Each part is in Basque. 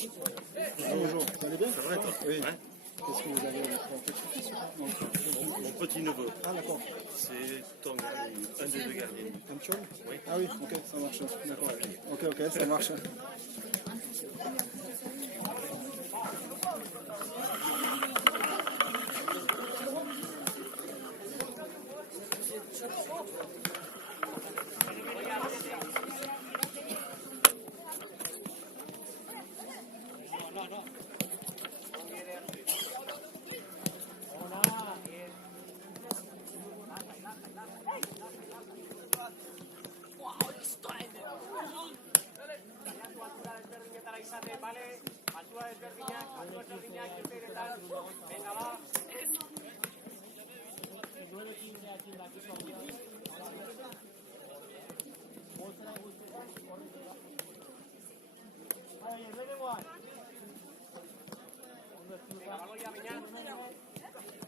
Bonjour, vous allez bien? Ça va et toi? Oui. Ouais. Qu'est-ce que vous avez Mon petit neveu, Ah d'accord. c'est ton un des deux gardiens. Un pion? Oui. Ah oui, ok, ça marche. D'accord. Ok, ça marche.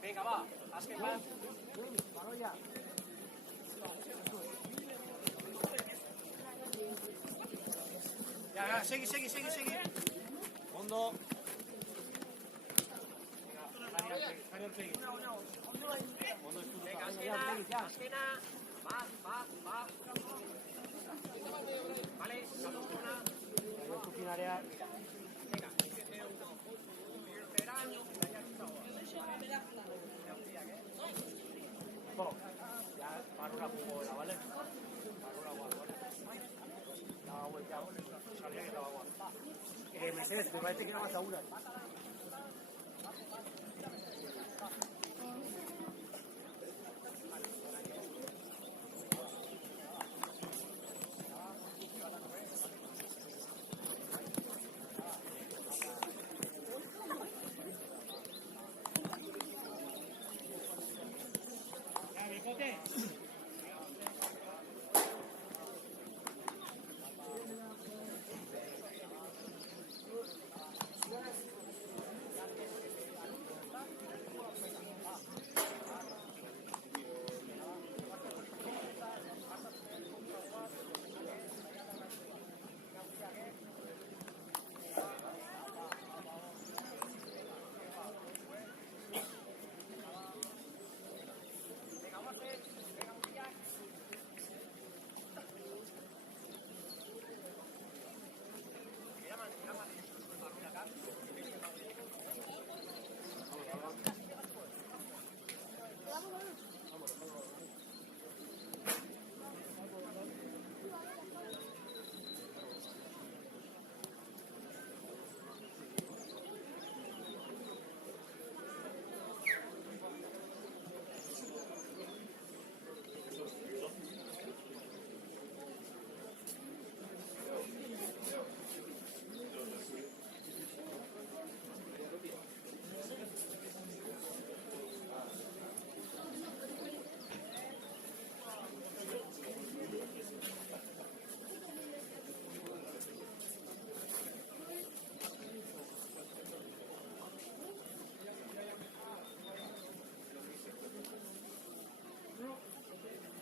Venga, va, azken bat. Ya, segi. Ondo. Venga, azkena. Va. Vale, kaputuna. Venga, ya barrura jugoela, ¿vale? Barrura guapo. Daba vuelta, sabía que estaba guapo. Mercedes, me parece que era más segura.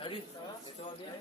Salut, ça va bien?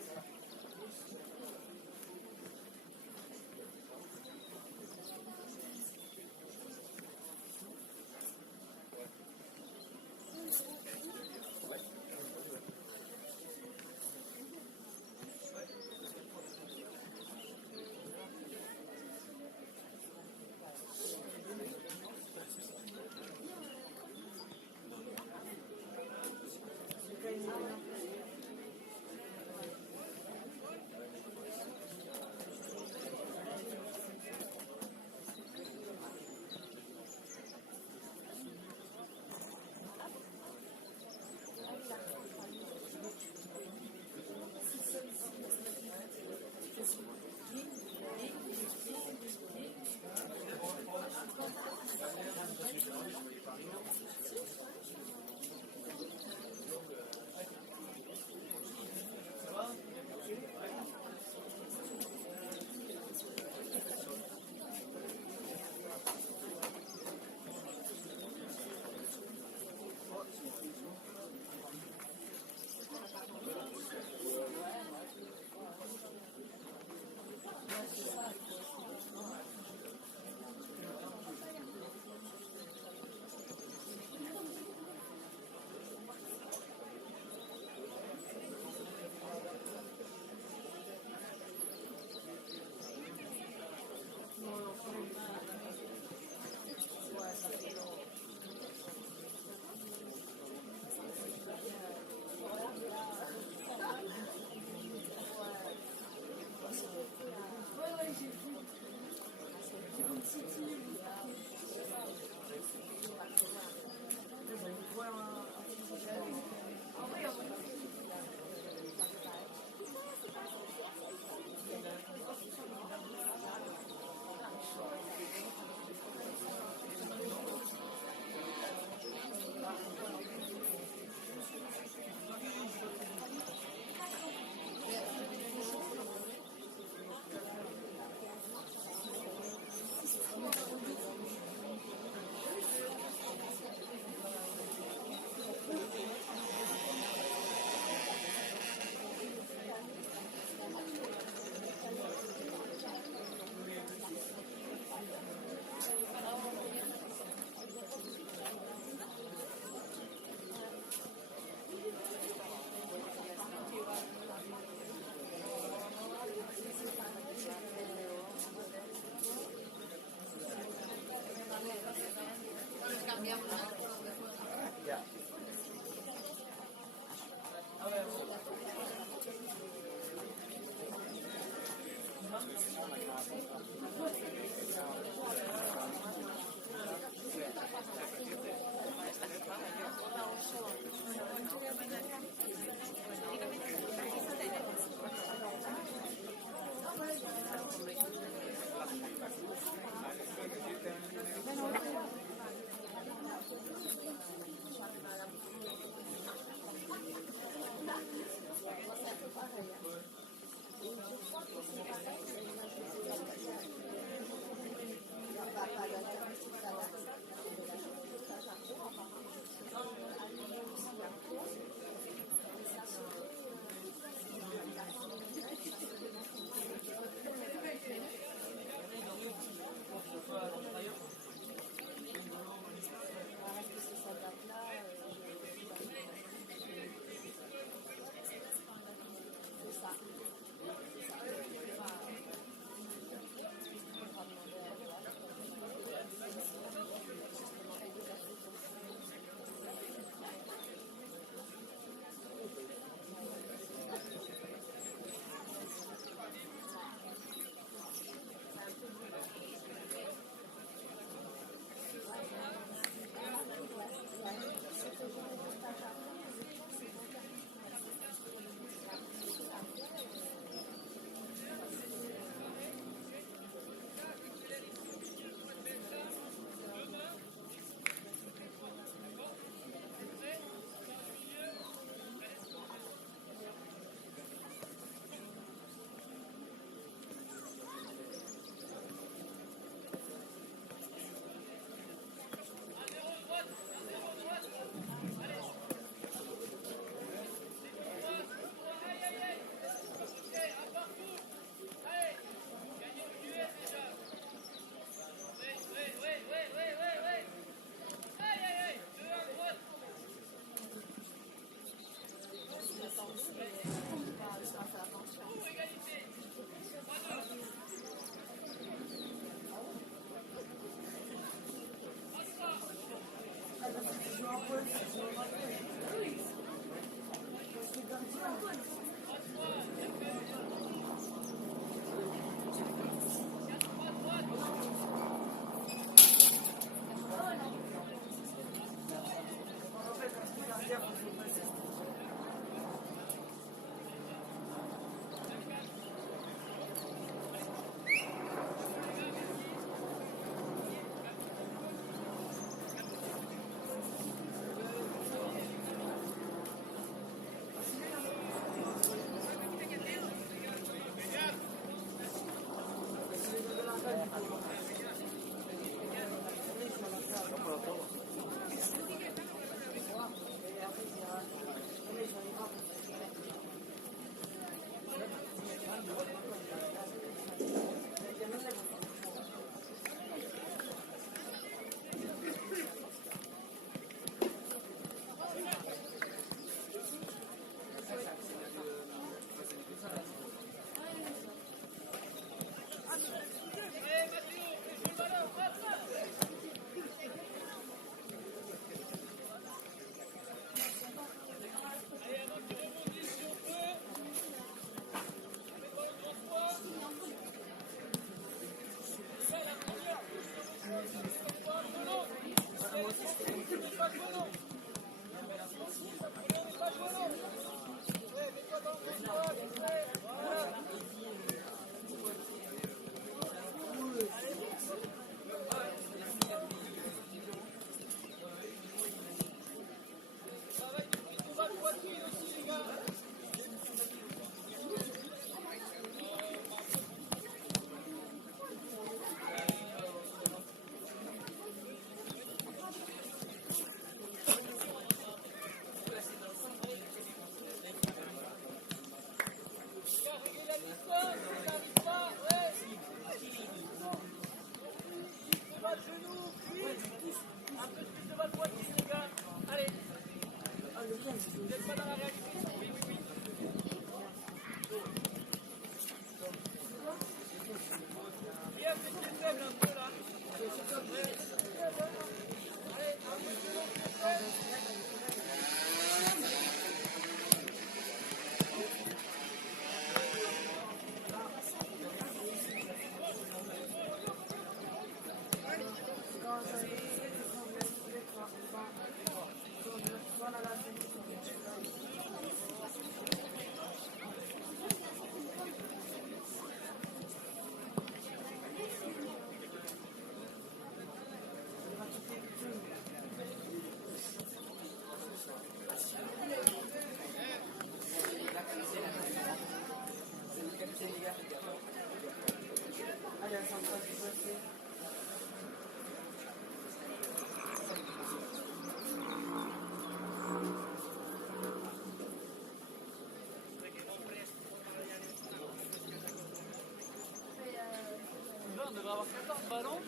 On devrait avoir 14 ballons.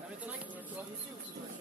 Ça m'étonnerait qu'ils soient ici ou qu'ils soient ici.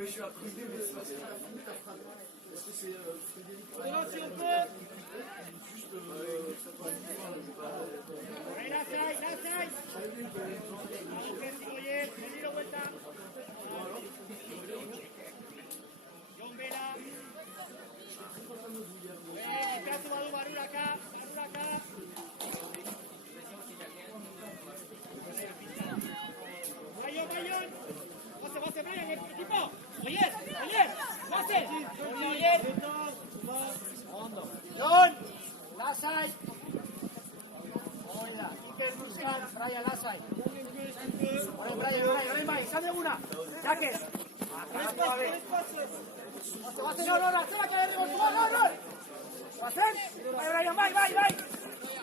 Oui, je suis à Attention un peu. Ahí, lasai. Pedilo vuelta. John Vela. Kazu badu baruraka. Bayon. Base, Brian, equipo. Oyer. Base. Oyer. Don. Lasai. Oida. Iker Luzan. Brian Lasai. Brian, bai, izan eguna. Jakez. Akaratu gabe. Base, no. Atzera kaberri gortu, no. Bazen. Brian, bai.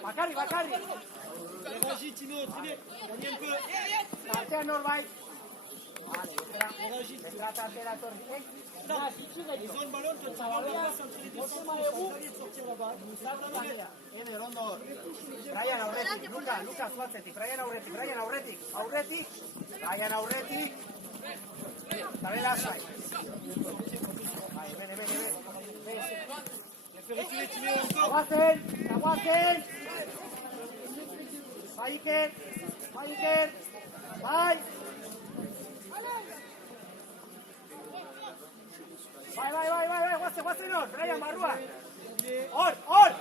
Bakarri. Régis, Tino, gagnez un peu. Artean norbait. Vale, espera tartera etorri. Ils ont le ballon, tu vas entre les deux centres, de sortir là-bas. Eder, ondo. Brian aurretik, Luka zuatzetik. Brian aurretik. Brian aurretik. Dale lasai. Bai, bene. Fais reculer Tino encore. Aguazen. Bai, Iker. Bai. Guazen hor, Brian barrua. Hor.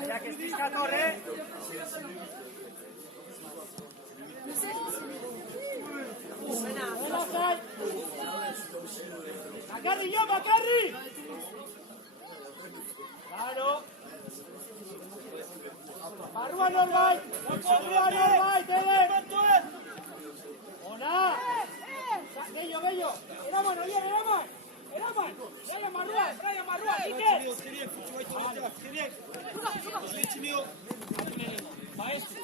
Aiak ez pizkat hor, Bakarri! Claro. Barrua norbait, Ede! Ona! Gehiago! Eraman! Brian Marrua! Iker! Très bien, faut que tu vois ton leader, très bien. Jouez Tino. Maestro.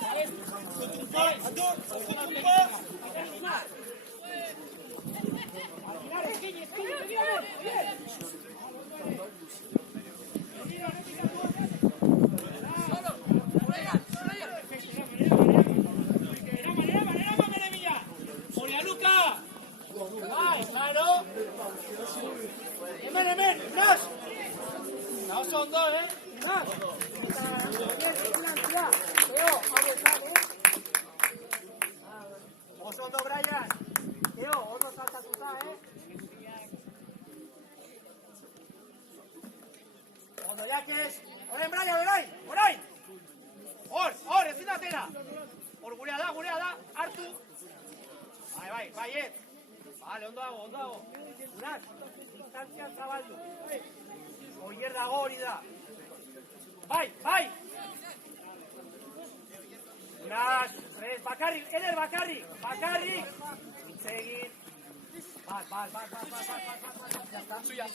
On ne pas, à dos, on ne pas. Hemen, Nas! Oso ondo, Nas! Oso ondo, Brian! Oso saltatuta, Ondo, Jakez! Orain, Brian, orain! Hor, ezin da atera! Hor, gurea da, hartu! Bai, ez! Vale, ondo dago. Uraz, instantzian zabaldu. Oier dago hori da. Bai! Uraz, bakarrik, Eder bakarrik! Itzegin. Bat. Suya.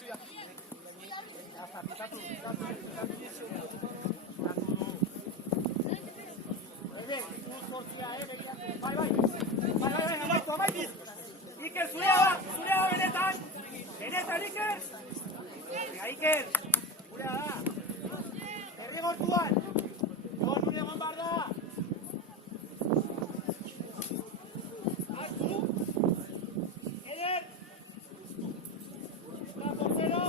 Pisatu. Bai. Iker, zurea da benetan, Iker! Iker, zurea da! Herrigortuan! Nure egon behar da! Hartu! Eder! Portero!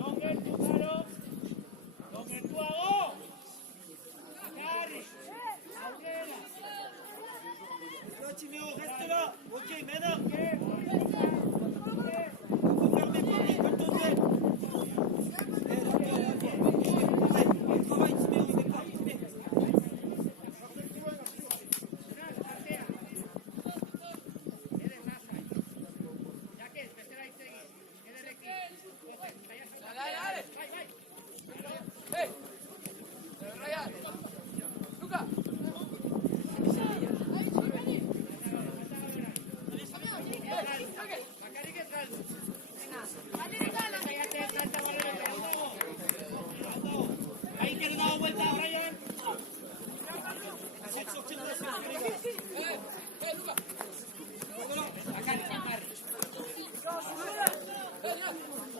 Longertuago! Bakarri! Aurrera! Tino, reste là. Ok, maintenant.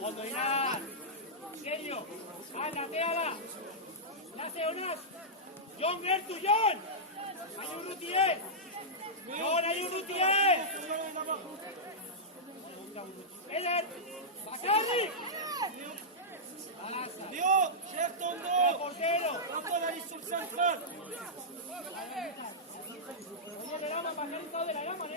Ondo Iran! Serio! Ala, teala! Laze honaz! Jon gertu, Jon! Baina urrutie! Jon, hay un Ruti, Eder, Bacardi. Léo, cherche ton dos, portero. Trato d'aller sur le central. Oye, le llaman, Bacardi, le llaman.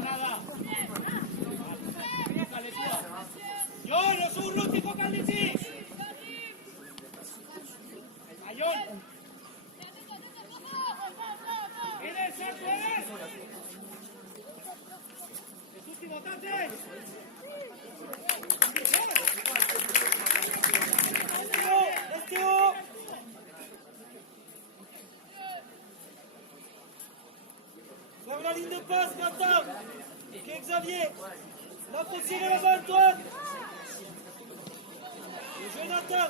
Nada. Jon, no su Ruti, Bacardi. Jon. Eder, salto, Eder. Es último, Tate. Restez-haut. Ferme la ligne de passe, Nathan. Ok, Xavier. La possible là-bas, Antoine. Le jeu, Nathan.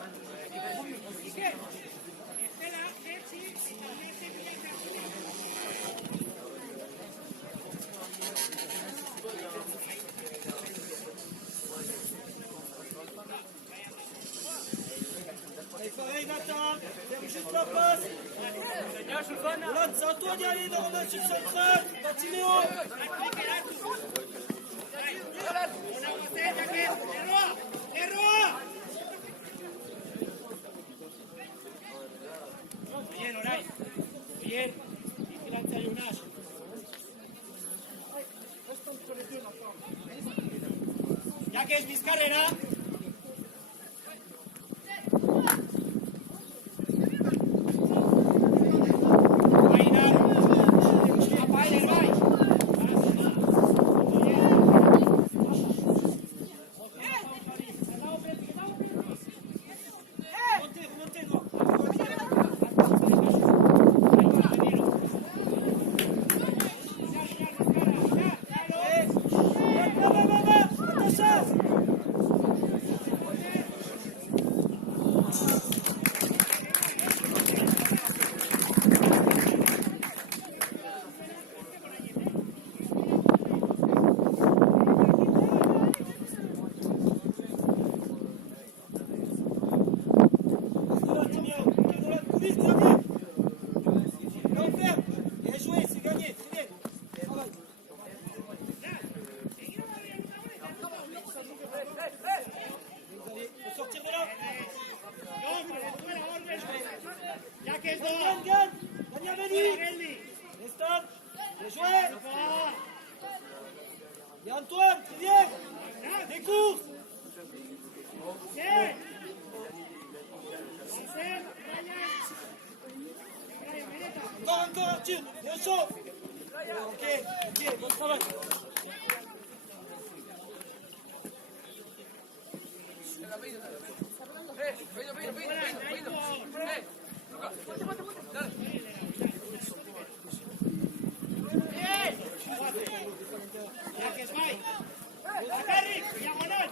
Allez, pareil, Nathan. Ferme juste la passe. Là, c'est à toi d'y aller dans le match central. Batiméo. Bien, Oray. Bien. Vigilante a Jonas. Ya que es Vizcarrera. Et Antoine, tu viens. Des courses. Encore Arthur, bien chaud. Ok, bon travail.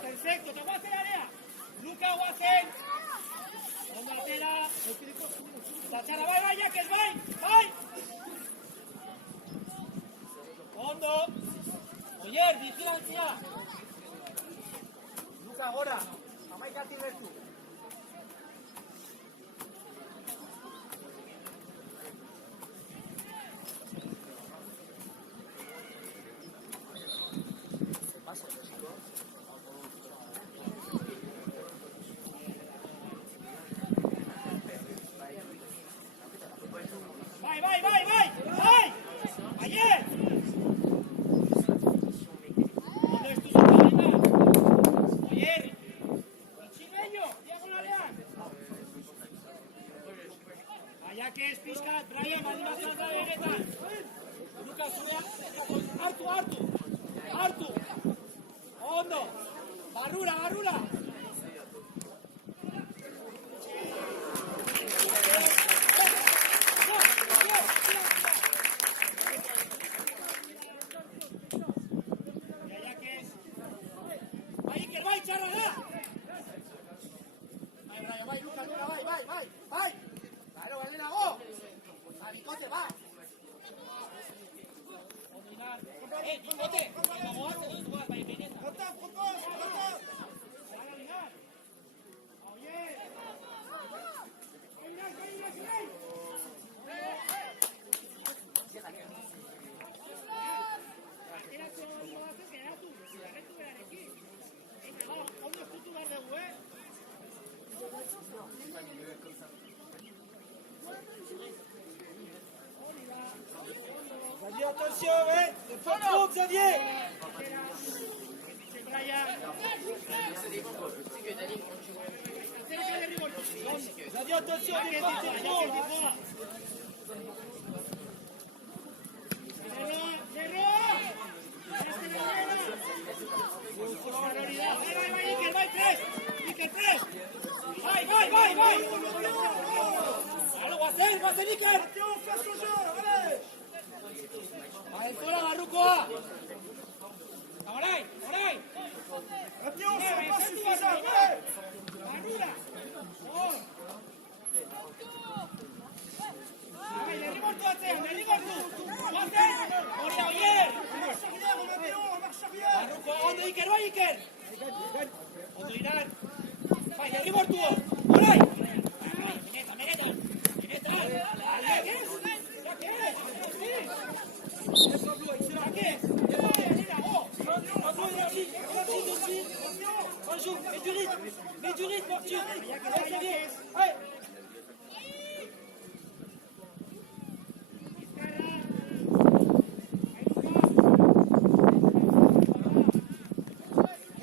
Perfecto, tomaste el área. Luca Guacén. Martela. Tachara, vai, Yaques, vai. Hondo. Oyer, vigilancia. Luca, ahora. Amaika tirretu. Vai! Ayer! ¿Dónde es tu superioridad? Ayer! Chimeño, diagonalean. Allá que es Piscat, Brian, animación de Benetan. Lucas, Artu. Hondo. Barrura. Vai! Claro, Galena, go! A Bicote, va! Bicote! Oye! attention, ouais. Pas trop, Xavier. Xavier, attention, des pas trop. Mets du rythme, Arthur. Allez.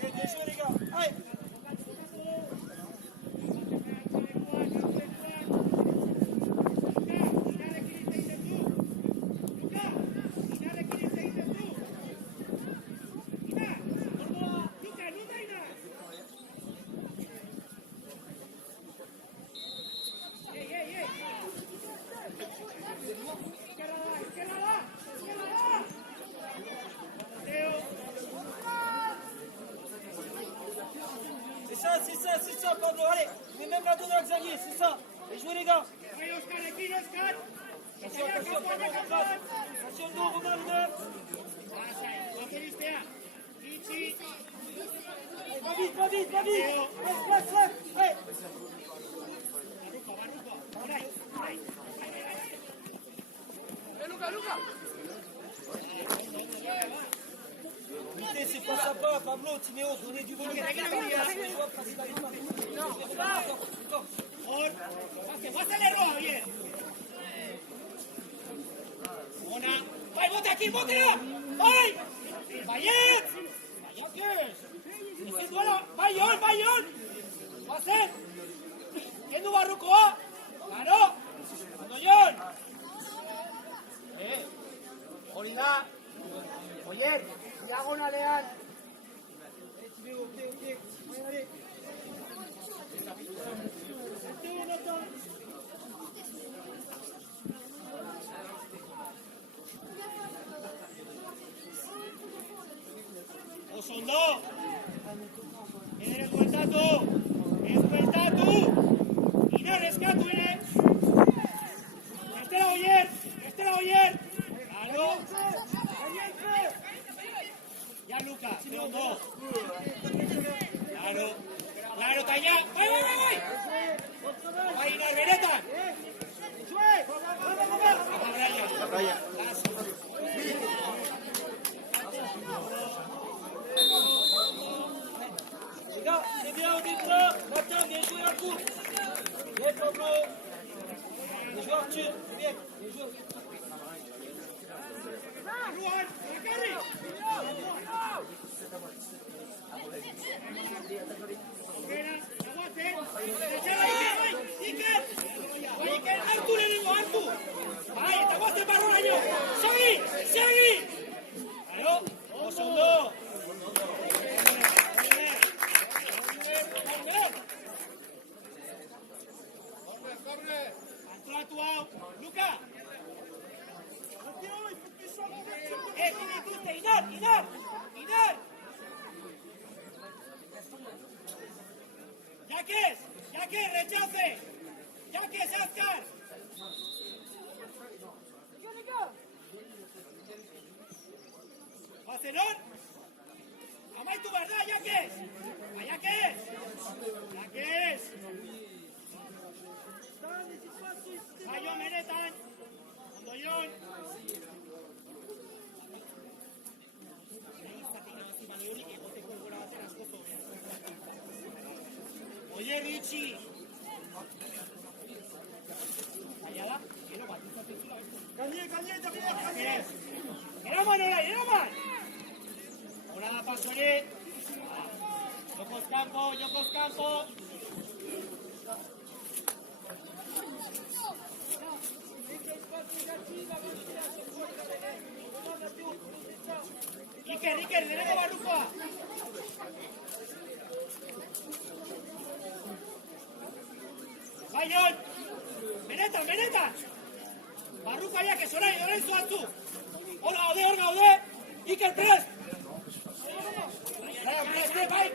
Bien joué, les gars. Allez. C'est ça, Pablo, allez, mais même la donner à Xavier, c'est ça. Et jouez, les gars. Attention, attention, le dos, Romain, le dos. Pas vite. Laisse. Allez. Mettez, c'est pas sympa, Pablo, Timéo, donnez du volume. Vai, volta aqui, volta lá! Vai! Vai, Ion! Você! Quem não vai recuar? Claro! Ion! Hori da, oier, diagonalean. Osondo! Eres bueltatu! Ina rescatu, ere! Estela oier! Claro! Ya, Luca, segundo. Claro, Tañá. ¡Vai! ¡Vai, Norbereta! ¡Vamos! Les gars, c'est bien au début là. Nathan, bien joué Arthur. Bien Pablo. Bien joué Arthur. C'est bien. Bien joué. Arthur. Vai, te aguante para un año. Segui. Claro. Osondo. Luca! Tiene tutte, Inar! Yaques, rechace! Yaques, Ascar! Barcelona! Amaitu behar da, Yaques! Yaques! Baio menetan! Ondoion! Oye, Richie! Allá da, quiero batir. Gagné, derrière! eraman orain, eraman! Hora da paso hori. Jokoz kanpo, jokoz kanpo. Iker, deneko barrukoa. Bai, Jon! Benetan! Barrukaiak ez orain zuatzu! Hor gaude! Iker, prest! Bai!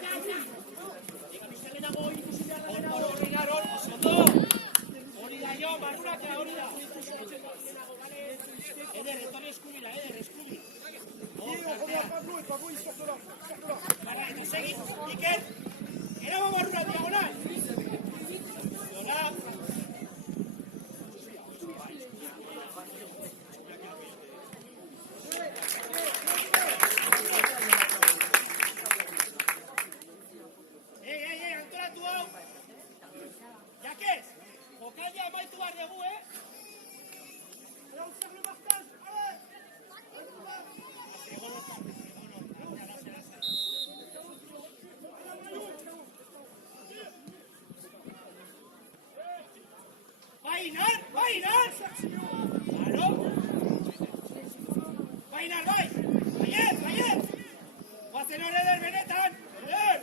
Hori da, Jon, barrurakea hori da! Eder, etorri eskubila, eskubi! Bara, eta segi, Iker! Eraba barrura diagonal! Hola! Antolatu hau! Jakez! Jokaldia amaitu behar dugu, Bainar! Claro! Bainar, bai! Baiet! Guazen hori eder benetan! Eder!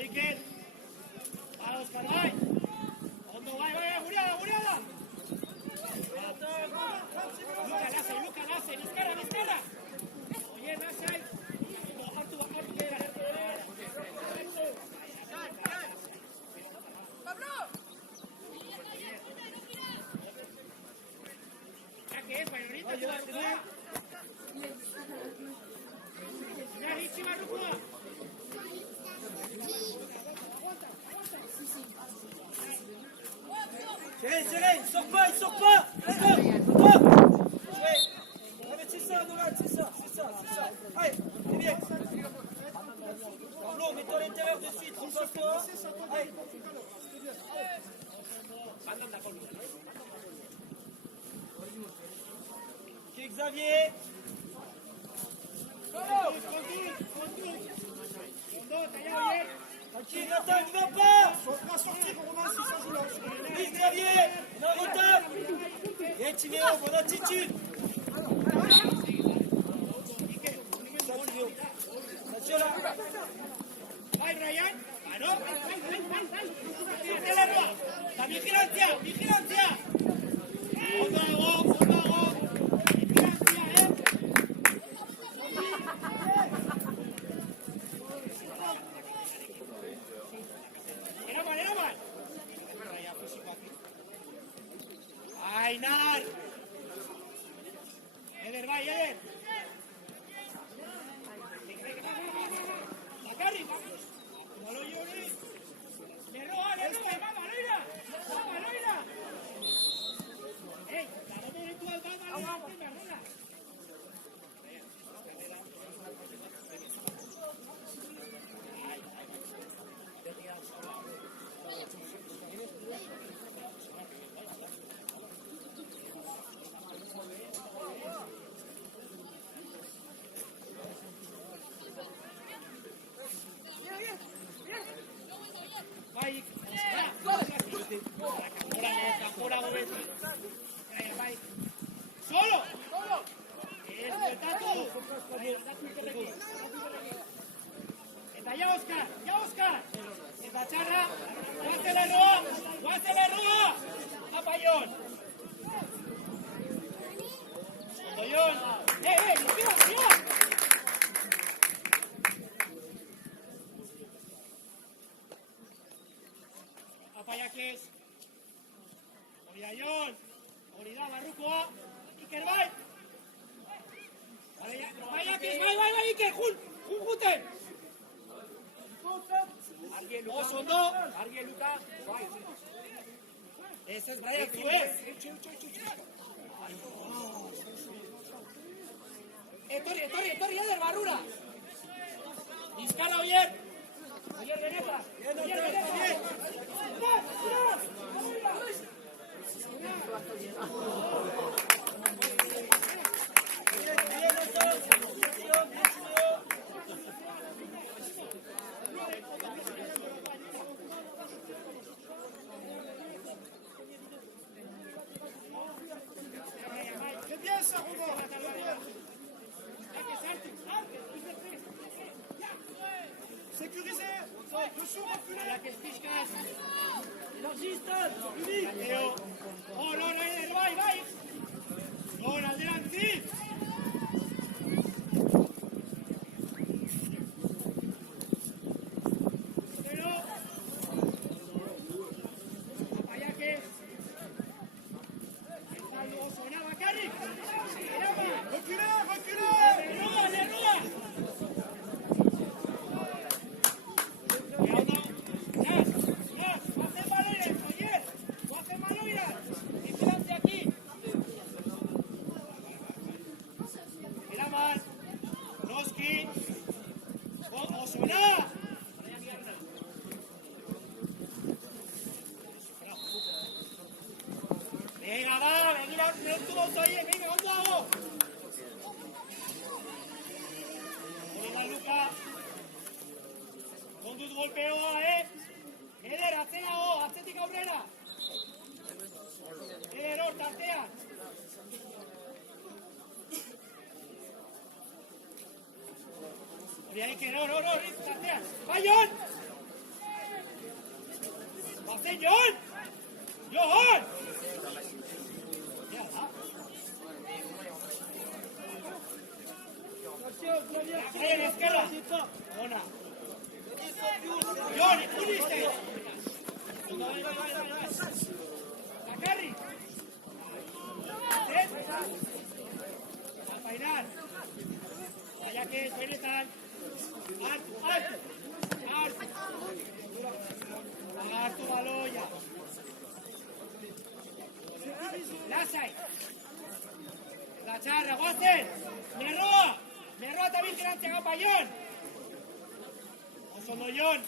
Iker! Para, Oskar, bai! Ondo, bai, gurea da! Luka, lasai, bizkarra! Oye, lasai! Hartu behar! ¡Pablo! Ya que es, Bayonita, tu barrukoa! Ya, hitzi barrukoa! Serei, il sort pas! Stop! C'est ça, Nolan, c'est ça. Allez, viens. Pablo, mets-toi à l'intérieur de suite, repasse-toi. Allez. Ok, Xavier. Tranquille, Nathan, ne va pas! Faut pas sortir, Romain, si ça joue là. Vite, Xavier! On a un retard! Viens, Timéo, bonne attitude! Attention là! Vai, Brian! Claro! La vigilancia! Vigilancia! Ondo dago! Vigilancia, Eraman! Ainar! Eder, bai, Eder! Bakarrik! Baloi hori! Lerroa! Baloira! Ei, dago momentu alba baloira! Bai, bai. Solo! Eta ja, Oskar! Eta txarra! Guazen erroa! Apa, Jon! Ondo, Jon! Jon! Apa, Jakez! Hori da, Jon! Hori da, barrukoa! Iker, bai! Bai, Jakez, bai, Iker! Juten! Oso ondo! Argi, Luka! Ez, Brian, zu ez! Etorri, Eder, barrura! Bizkala, Oier! Oier, benetan! Vaya que es piscas. Élargissent, plus vite. Mateo. Oh, no, Eder, vai. Gol, adelante. Pero. Vaya que. Está luego sonaba Carri. Reculez. ¡Le roba! Venga, va, venga, ondo hago. Venga, Luka. Ondut golpeoa, Eder, atzeago, atzetik aurrera. Eder, hor, tartean. Hori Iker, hor, tartean. Bai, Jon! Bazen, Jon! Jon! Eder, ezkerra. Ona. Jon, ikuniste! Bai. Bakarri! Painar! Vaya que es benetan! Hartu baloia! Lasai! La txarra, guazen! Lerroa! Lerroa eta bizirantzea gapa, Jon! Oso ondo, Jon!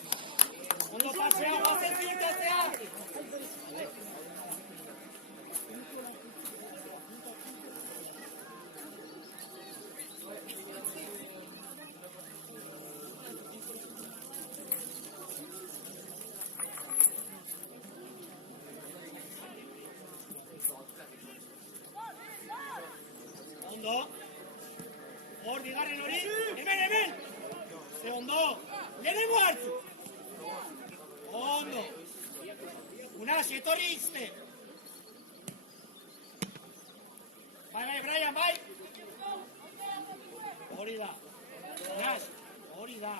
Ondo pasea, guazen zirintatzea! Ondo. Hor, bigarren hori. Hemen. Ze ondo. Lehenengo hartu. Ondo. Unas, etorri izte. Bai, Brian, bai. Hori da. Unas, hori da.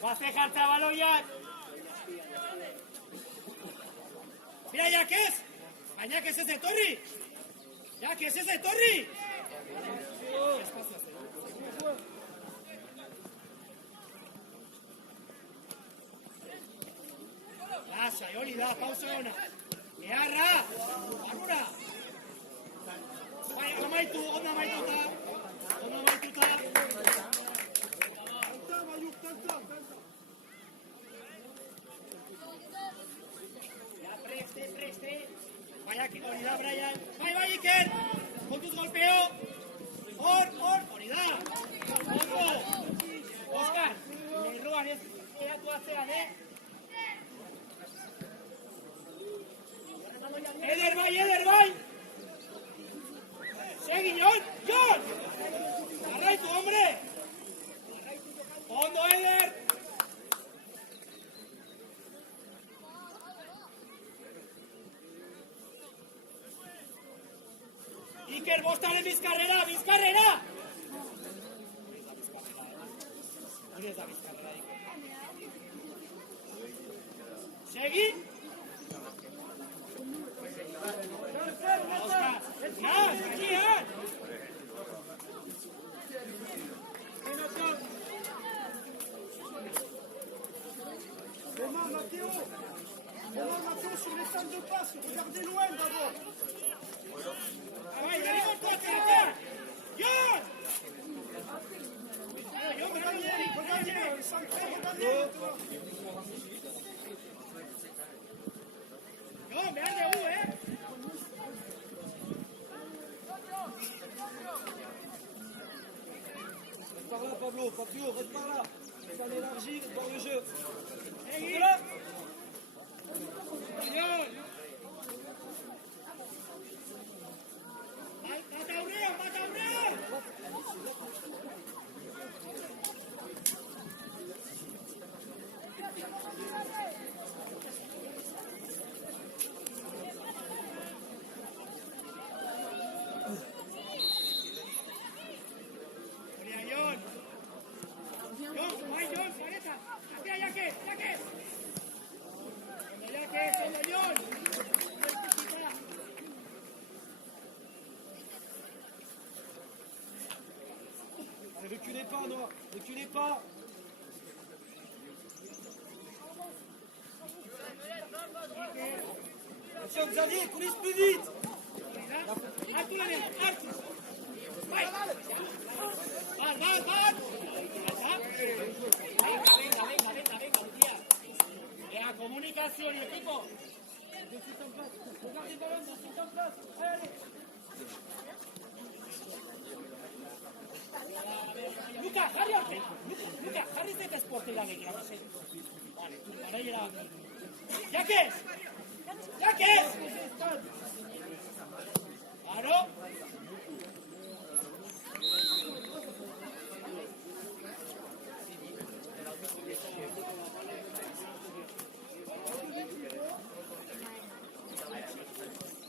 Guaze jartza baloiak. Mira, Jakez! Baina ez ez etorri! Jakez ez etorri! Lasai, hori da, pausa ona. Beharra! Barrura! Bai, amaitu, ondo amaituta. Preste. Vaya que hori da, Brian. Bai, Iker! Kontuz golpeo! Hor! Hori da! Ondo! Oskar! Lerroan ez eratu atzean, Eder bai! Segi, Jon! Arraitu, hombre! Ondo, Eder! Iker, bostaren bizkarrera! Hori ez da bizkarrera, Iker. Segi! Mathéo sur les salles de passe, regardez loin d'abord. Par là, Pablo, Papio, reste par là. Ça l'élargit, voir le jeu. Là. reculez pas, non, reculez pas. Attention Xavier, coulisse plus vite. Hartu lanean, hartu! Bai! Bat! Venga, tía. Ea, komunikazio hori, equipo! Luka, jarri horte! Luka, jarri zeta esporte lan egira, Vale, ara llega aquí. ¡Jaques! Claro.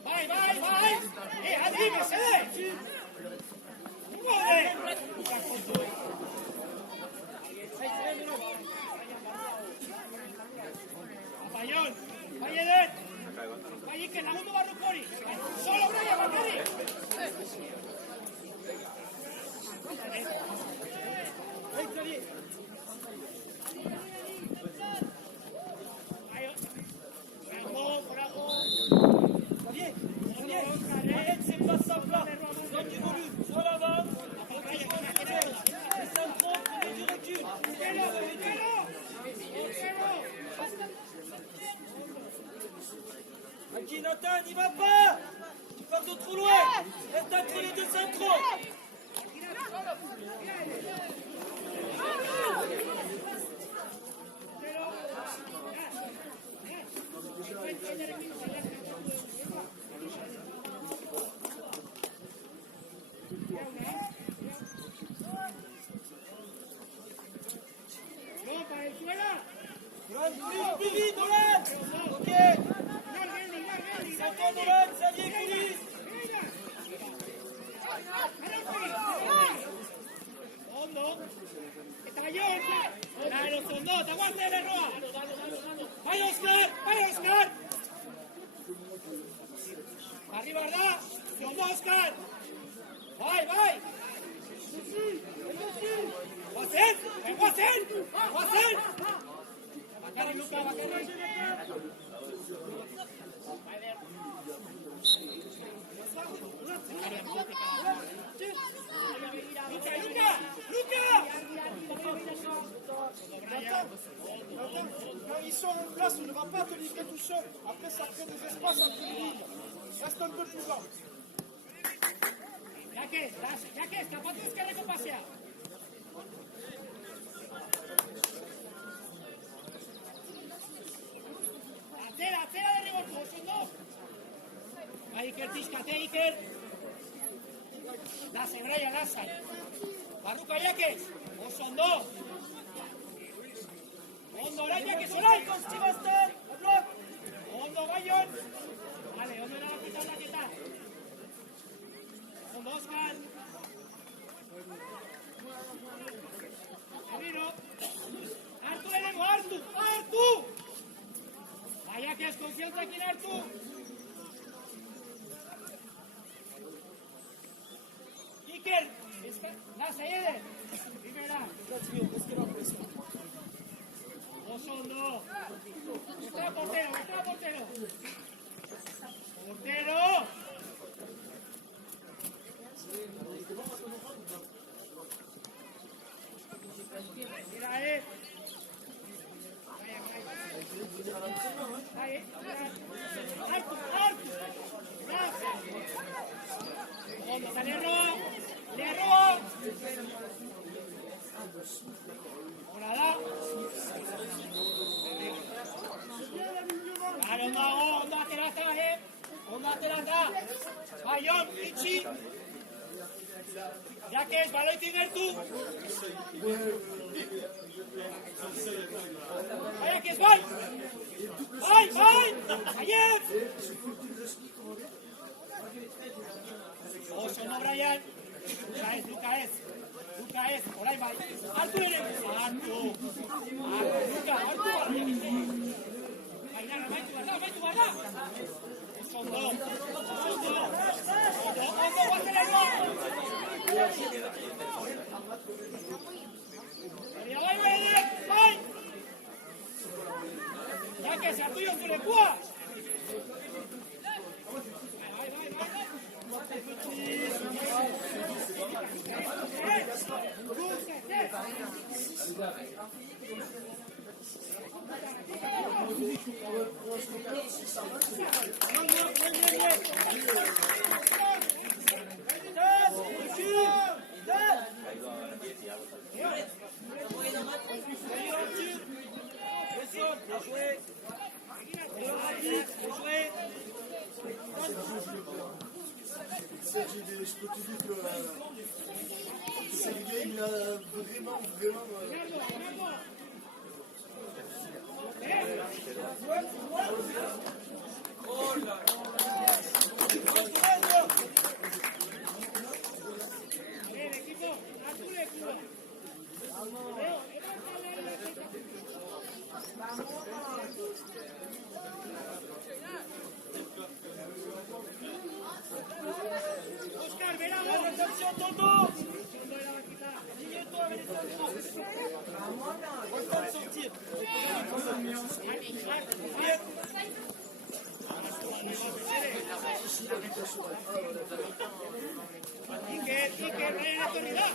Vai! Adi, me sé! ¡Joder! Apaión! Bai eder! Bai Iker, lagundu barruko hori! Solo Brian, bakari! Xavier, arrête, c'est pas simple là. Donne du volume, sur l'avant. C'est central, prenez du recul. Aki, Nathan, n'y va pas. Tu pars de trop loin. Reste entre les deux centraux. Plus vite, Nolan. Ok. C'est toi, Nolan, Xavier, coulisse. Ondo! Eta gaio! Claro, Ondo, eta guazte erroa! Bai, Oskar! Arri behar da! Ondo, Oskar! Bai! Guazen! Bakarrik, Luka, bakarrik! Luka! Quand ils sont en place, on ne va pas te livrer tout seul. Après, ça crée des espaces entre les lignes. Reste un peu plus bas. Jaques, kapatu ezkerreko pasea! Atzera derrigortu, Ondo! Bai, Iker, tizkate, Iker! Lasai, Brian, lasai! Barruka, Jaques! Ondo! Ondo, orain, Jaques, orain! Konstibazten, blok. Ondo, Baion! Vale, ondo erabakita aldaketa! Ondo, Oskar! Emiro! Hartu lehenengo, hartu! Jaques, konfiantzakin hartu! Iker! Lasai, eder! Primera! Oso ondo! Está portero! Portero! Mira, Hartu! Ondo, eta lerroa! Hora da! Ondo aterata! Baion, itxi! Jaques, baloitik gertu! Jaques, bai! Aiet! Oso, no, Brian! Luka ez! Orain bai! Hartu ere! Hartu! Luka, hartu! Baina, baitu behar da! Ondo, guazela erroa! Je peux te dire que c'est le gars, il a vraiment. Oscar, ven a Attention, Tondo. Aligne-toi avec les enfants. On le temps de sortir. Iker, ven en la autoridad.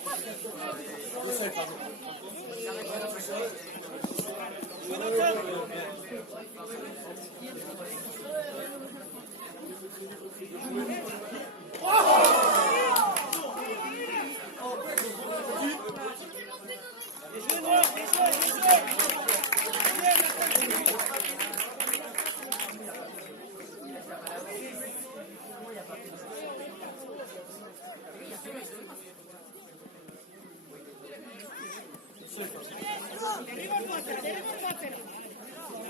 Derriba el pase.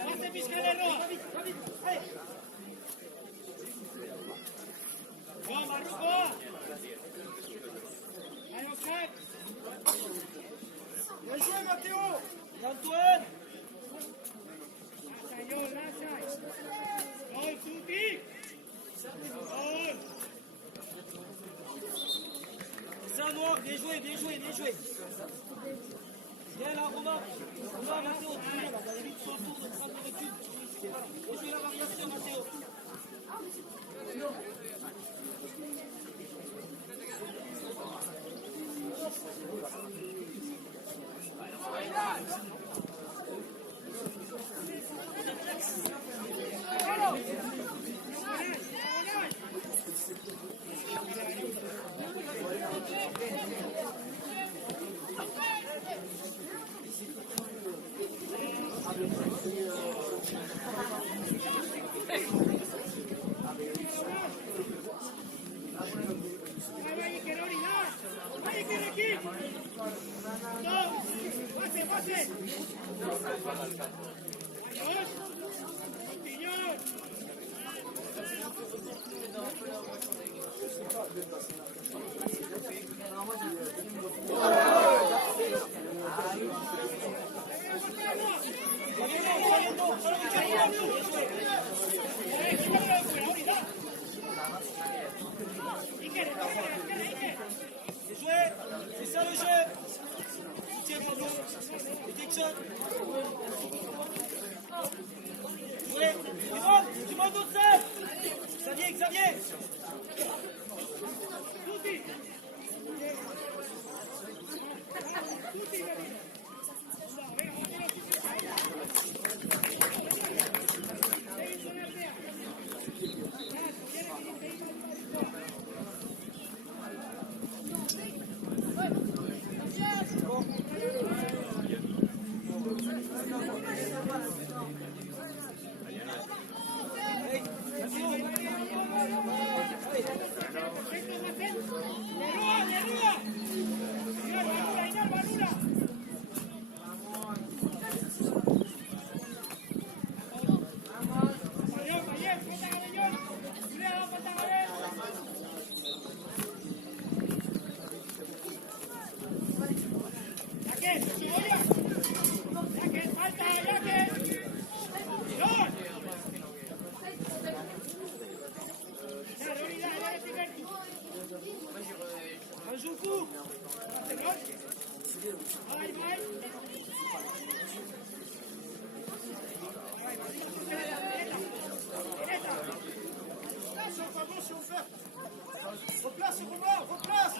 Pase fiscal roja. Go, Marruco. Allez, Oscar. Bien joué, Mathéo. Antoine. Lanza. Gol, Tuti. Gol. C'est un noir, bien joué. Viens là, Romain. Romain, Mathéo, tu viens là, vous allez vite sur le tour de prendre le recul. Bien joué la variation, Mathéo. Pase. C'est ça le jeu. Soutien pour nous. Détection. Jouez. Tu montes au sol. Xavier. Un joue fou. Replace, Romain, replace.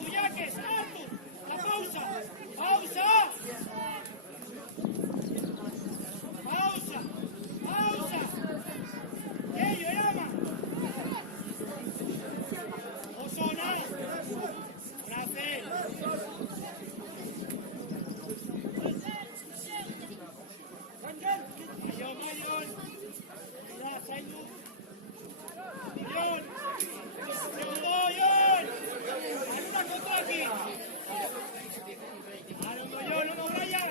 Sartu, Jake, sartu! La pausa! Pausa! Pausa! Pausa! Ello, Erama! Osona! Grazie! Marion! Ya, Sainu! Marion! Marion! ¡Está contra aquí! ¡Ahora Marion, no Brian!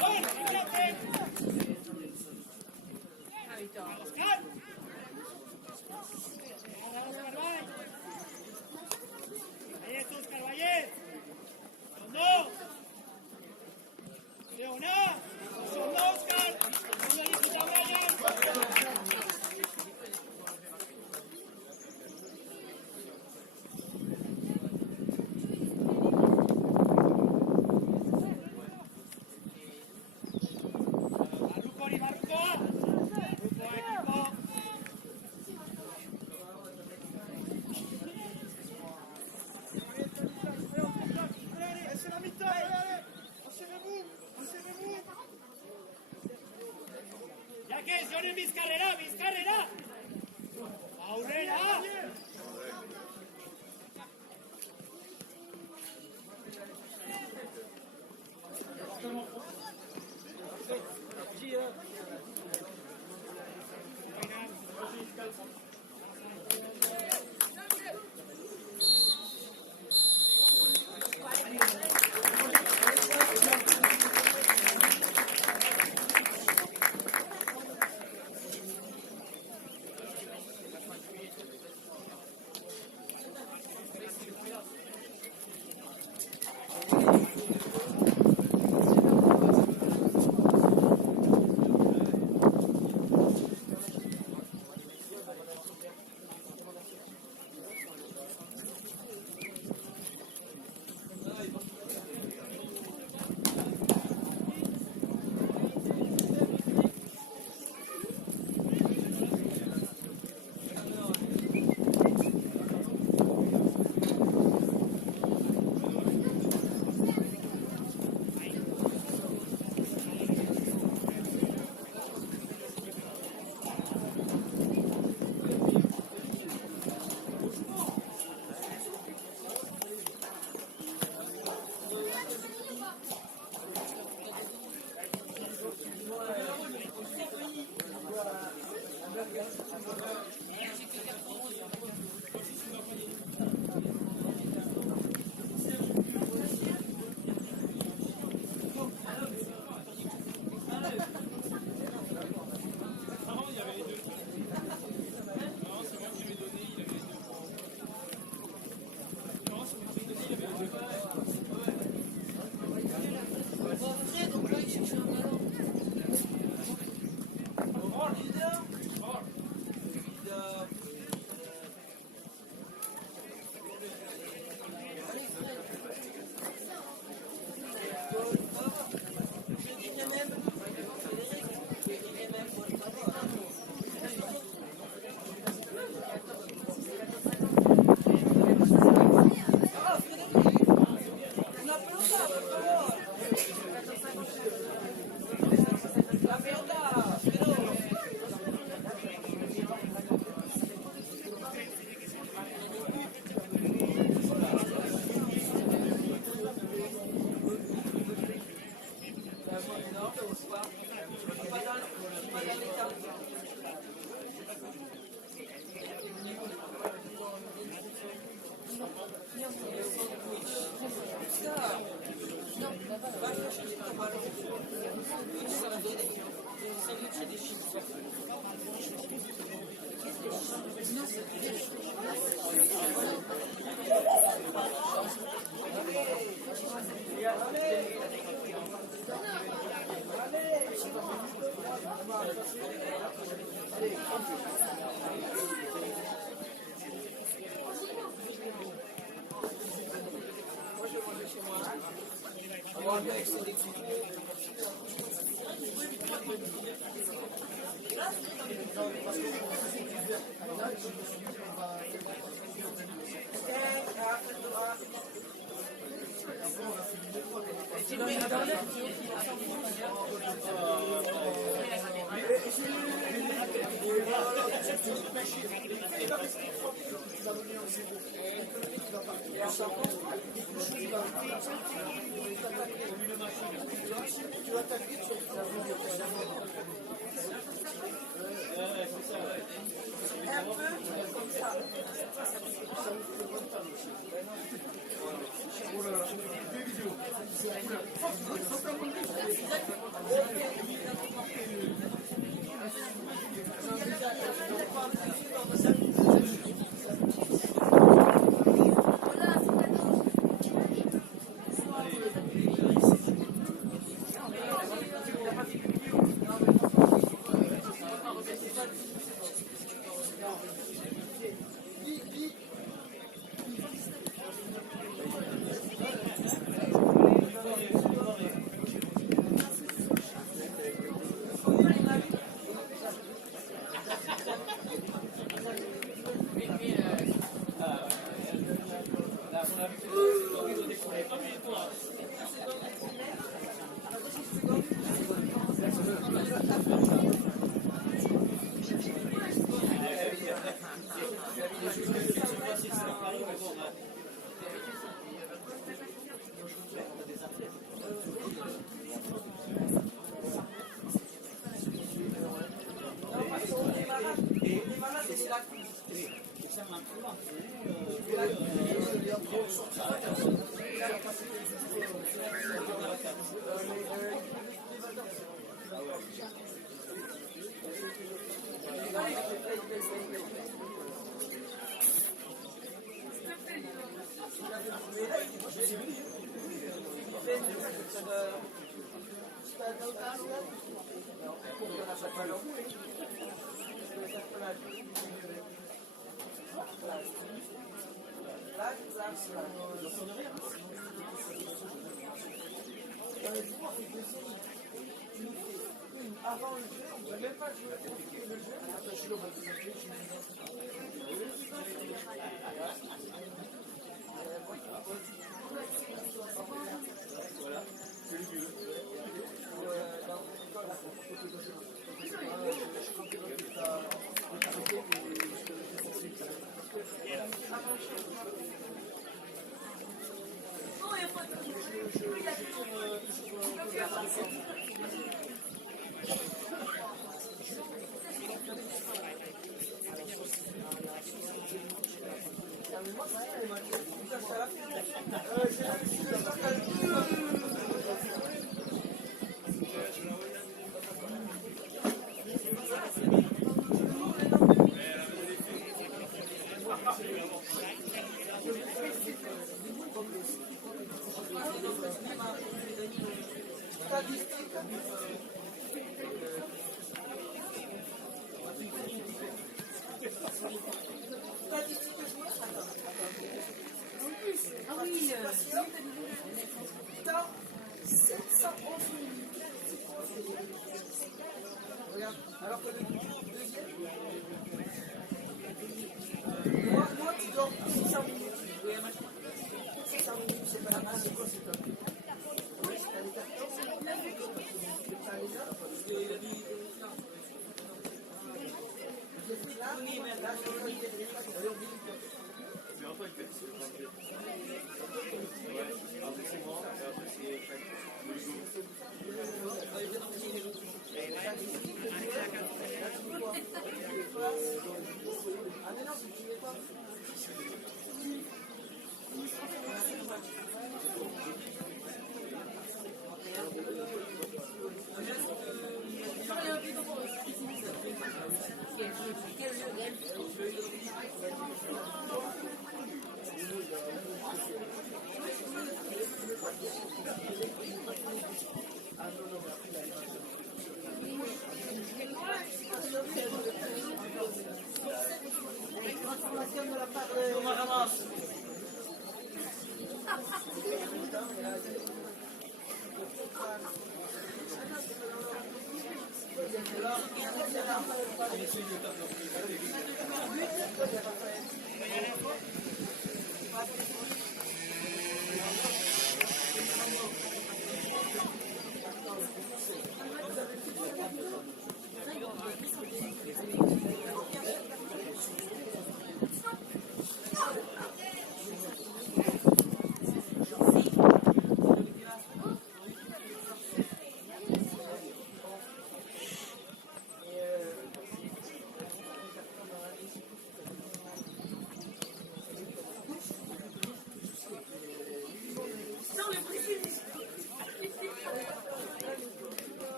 ¡Gol! ¡Fíjate! ¡Oscar! Ahí está Oscar Valle. ¡Son dos! ¡Leona! ¡Son dos, Oscar! ¡Son dos, Niquita Brian! C'est la mi-temps, allez, enchaînez-vous, enchaînez-vous. Jake, Jonen bizkarrera, bizkarrera! Aurrera!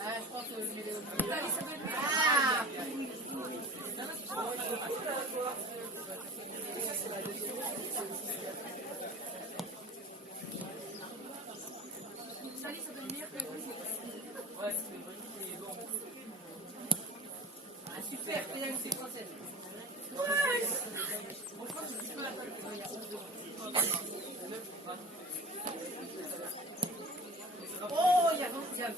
Je pense que je vais Ah Salut, ça donne meilleur que le ouais, c'est bon. Ah, super, pénalité française. Ouais. Oh, il y a 4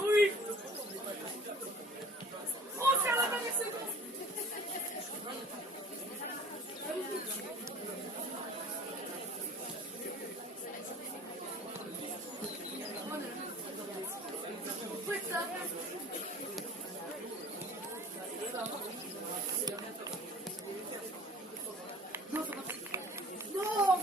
Oui. Oh, c'est à la dernière seconde. Non.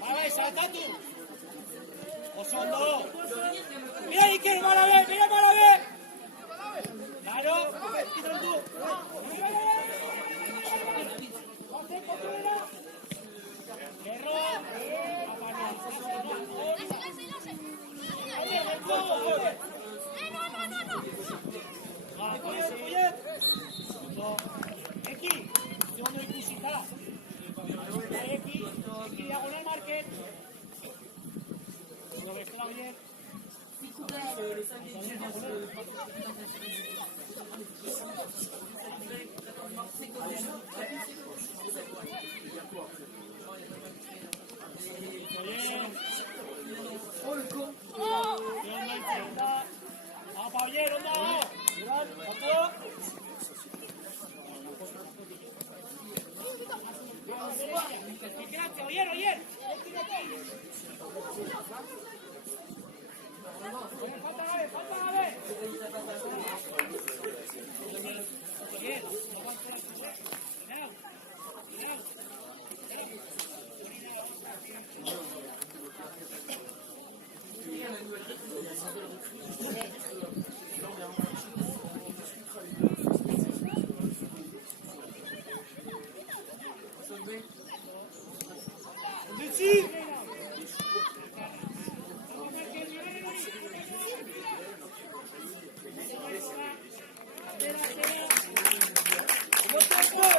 Vai, salta tú. Osondo. Mira Iker, Malabé, mira Malabé. Claro, quítalo tú. Diagonal market. Lo que está bien. Dessus. Remontez un peu.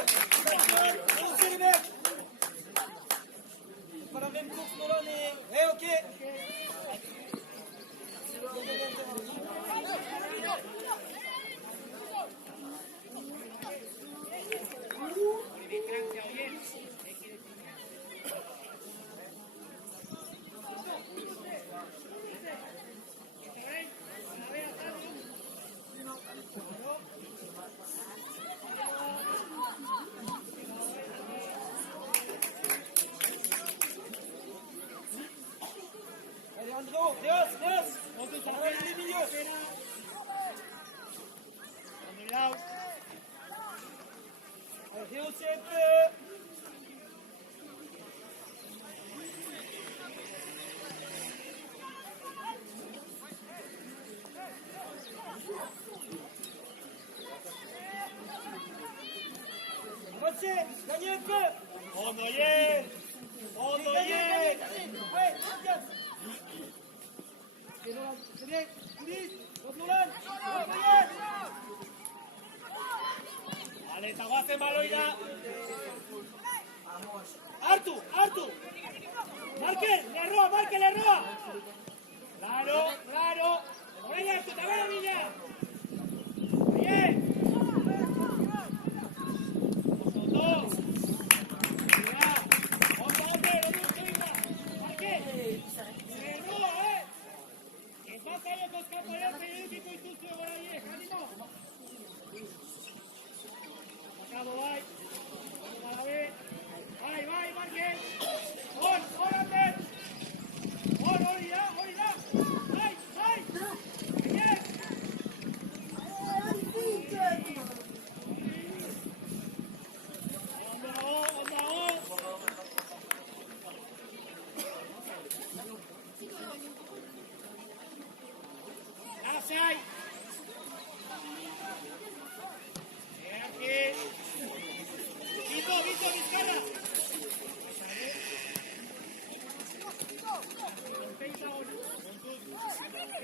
Avancez les mecs. C'est pas la même course, Nolan et... Eh, ok. Allez, Andro, Dios. Allez, les milieux. Allez, rehaussez un peu. Avancez, gagnez un peu. Ondoyer! Ondoyer! Ouais, bien. C'est Nolan, c'est bien. Police, contre Nolan. Nolan. Vale, taguazen baloira! Hartu, hartu! Markel, lerroa! Claro! Orain hartu, eta gara bila! Bien! Lasai! Vito, Vizcarra!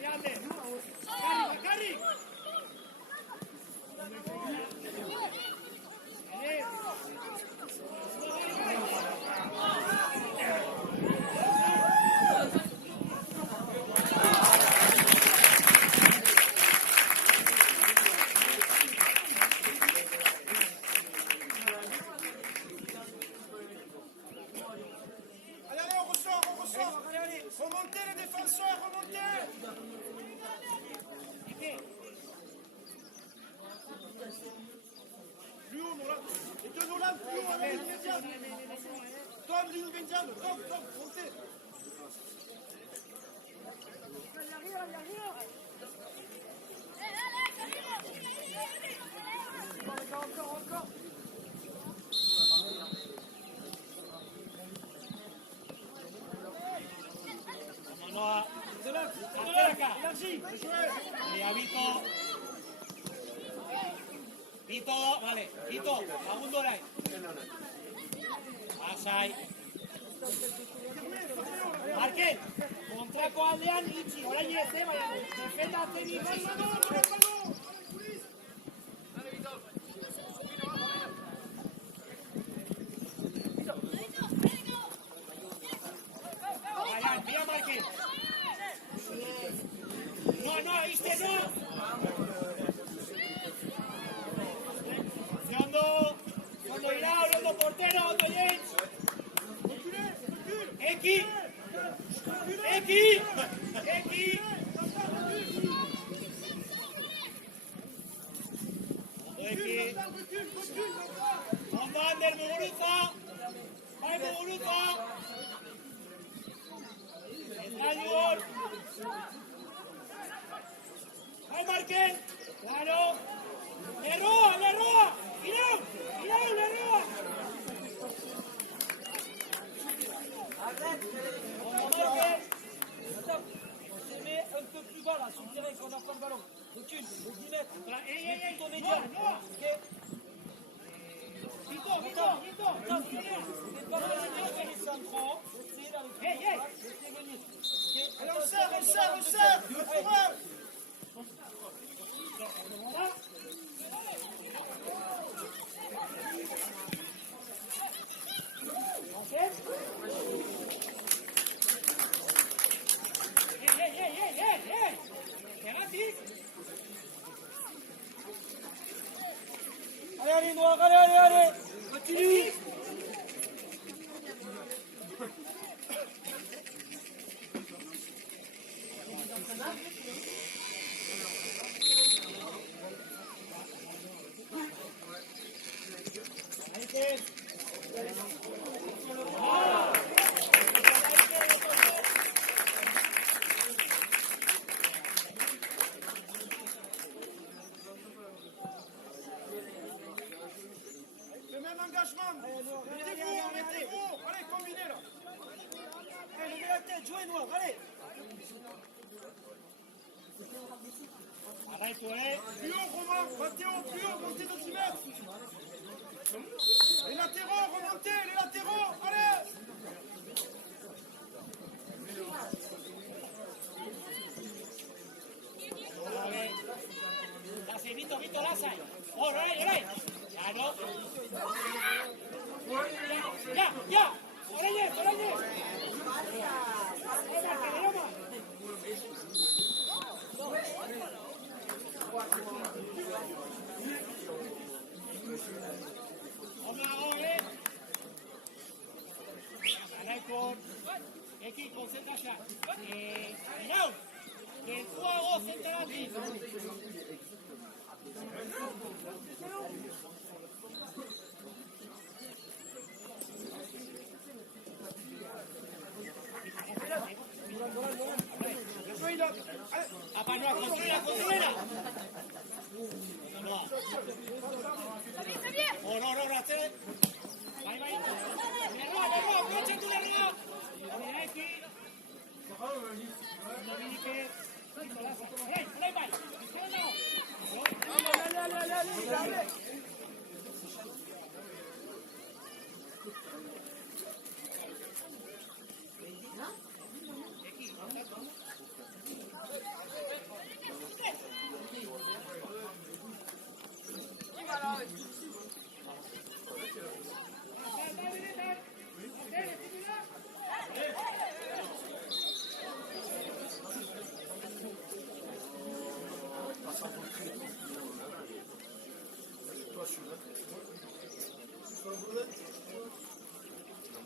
Grande! Carri! Allez, on ressort. Allez. Remontez les défenseurs, remontez. Plus haut, Nolan. Et de Nolan, plus haut, à la ligne médiane. Tom, ligne médiane. Tom, montez. Encore. Manoa! Acerca! Mira, Vito, vale, Vito, segundo orain. Lasai. Markel, kontrako aldean itxi, orain ez, baina defendatzen itxi. Baina, mira Markel. No, este no. Cuando irá hablando portero, Ondo James. Eki. Ondo Ander Muguruza. Bai Muguruza. Entra el gol. Bai Markel. Claro. Lerroa. Irán, Lerroa. Arrête. On se met un peu toi là, sur le terrain, quand on n'a pas le ballon. Recule, de 10 mètres. Voilà, Mets plutôt médian. Ok. Vito, Vito, Vito. Putain, c'est pas mal de faire les centraux. Essayez là, Hey, hey. laissez venir. Ok. Allez, on serre, on serre, on serre. Le courage. Allez, allez, Noir, allez, allez, allez. Continue. Le même engagement. Mettez-vous, mettez-vous. Allez, combinez là. Allez, levez la tête, jouez Noir, allez. Arrête, ouais. Plus haut, Romain. Mathéo, plus haut, montez de 10 mètres. Les latéraux, remontez, les latéraux. Allez. Là, c'est Vito, Vito, là, ça. All right, all right. Ya, no. Ya, ya. Orelle, orelle. Aquí, concentración. Mirau, que el juego se entra aquí. Apañó, construida, construida. No. Oh, no, no, no, hacer. Vai, vai. Mira, aprovecha tú la arriba. Mira aquí. Dominique. Hey, play by.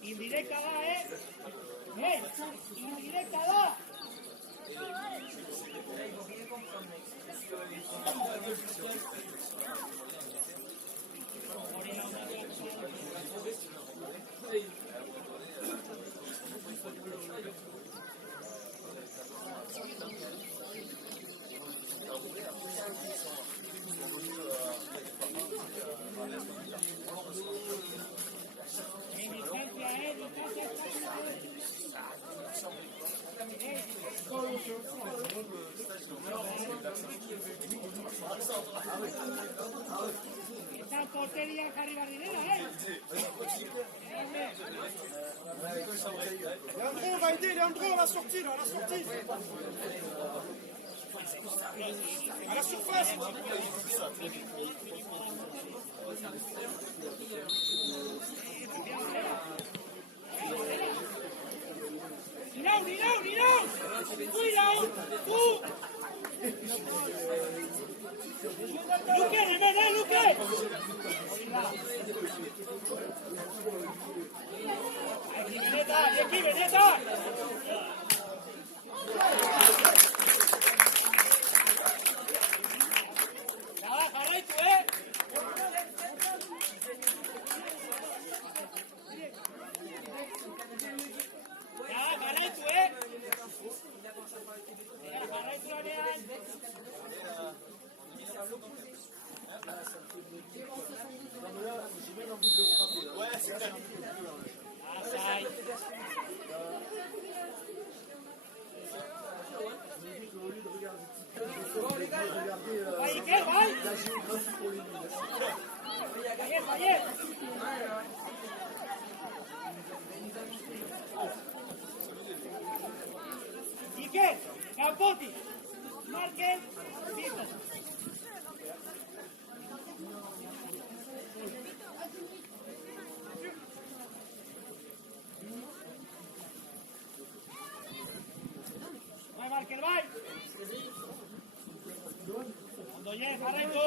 Indirecta da, indirecta da. Está en portería Caribardinera, Leandro, on va aider Leandro à la sortie, là, à la sortie. À la surface. Cuidado, tú. Luque, remena, Luque. Aquí, Veneta. Ya, Jaray, tú, Ya, Jaray, tú, Jaray, tú, Ouais, c'est clair. Ah, ça y est. Va Iker, va. Vaya. Iker, Capotti, Markel, Vito. Vai Markel, vai. Ondo je, jarraitu.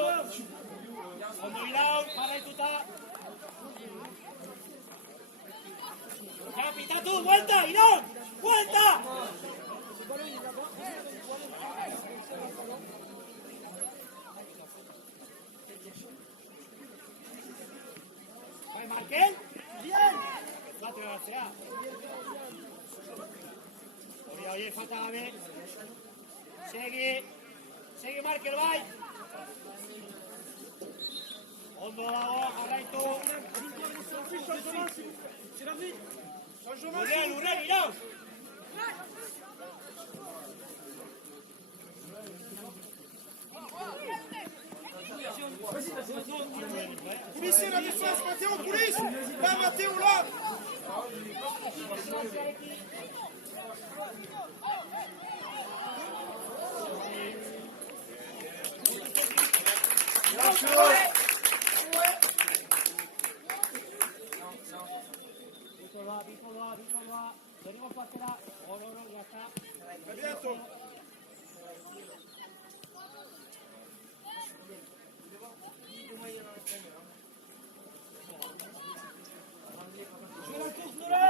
Ondo iraun, jarraituta. Kapitatu, vuelta, iraun, vuelta. Vai Markel, bien. Bate garatzea. Hori, falta gabe. Segi Markel, bai. Ondo dago, jarraitu. Urren, iraun. Coulissez la défense, Mathéo, coulisse. Va Mathéo là. Vito va. Venimos para atrás. No, ya está. Bientôt.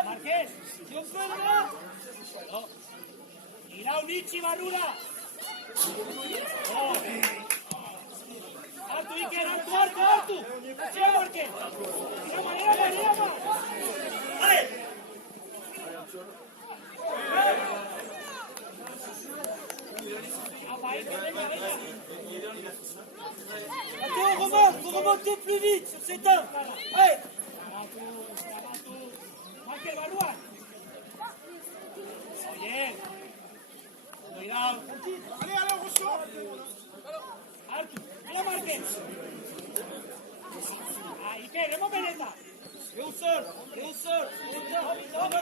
Marqués, yo puedo. No. Iraun itxi barrura. Hartu Iker, hartu. Txera Marqués. Irama. Attends, Romain, faut remonter plus vite sur cet homme. Allez. Marqués, Baluan. Bien. Cuidado. Allez, on ressort. Hartu. Mira Marqués. Iker, hemos pelota. Et au sol. Devant. On a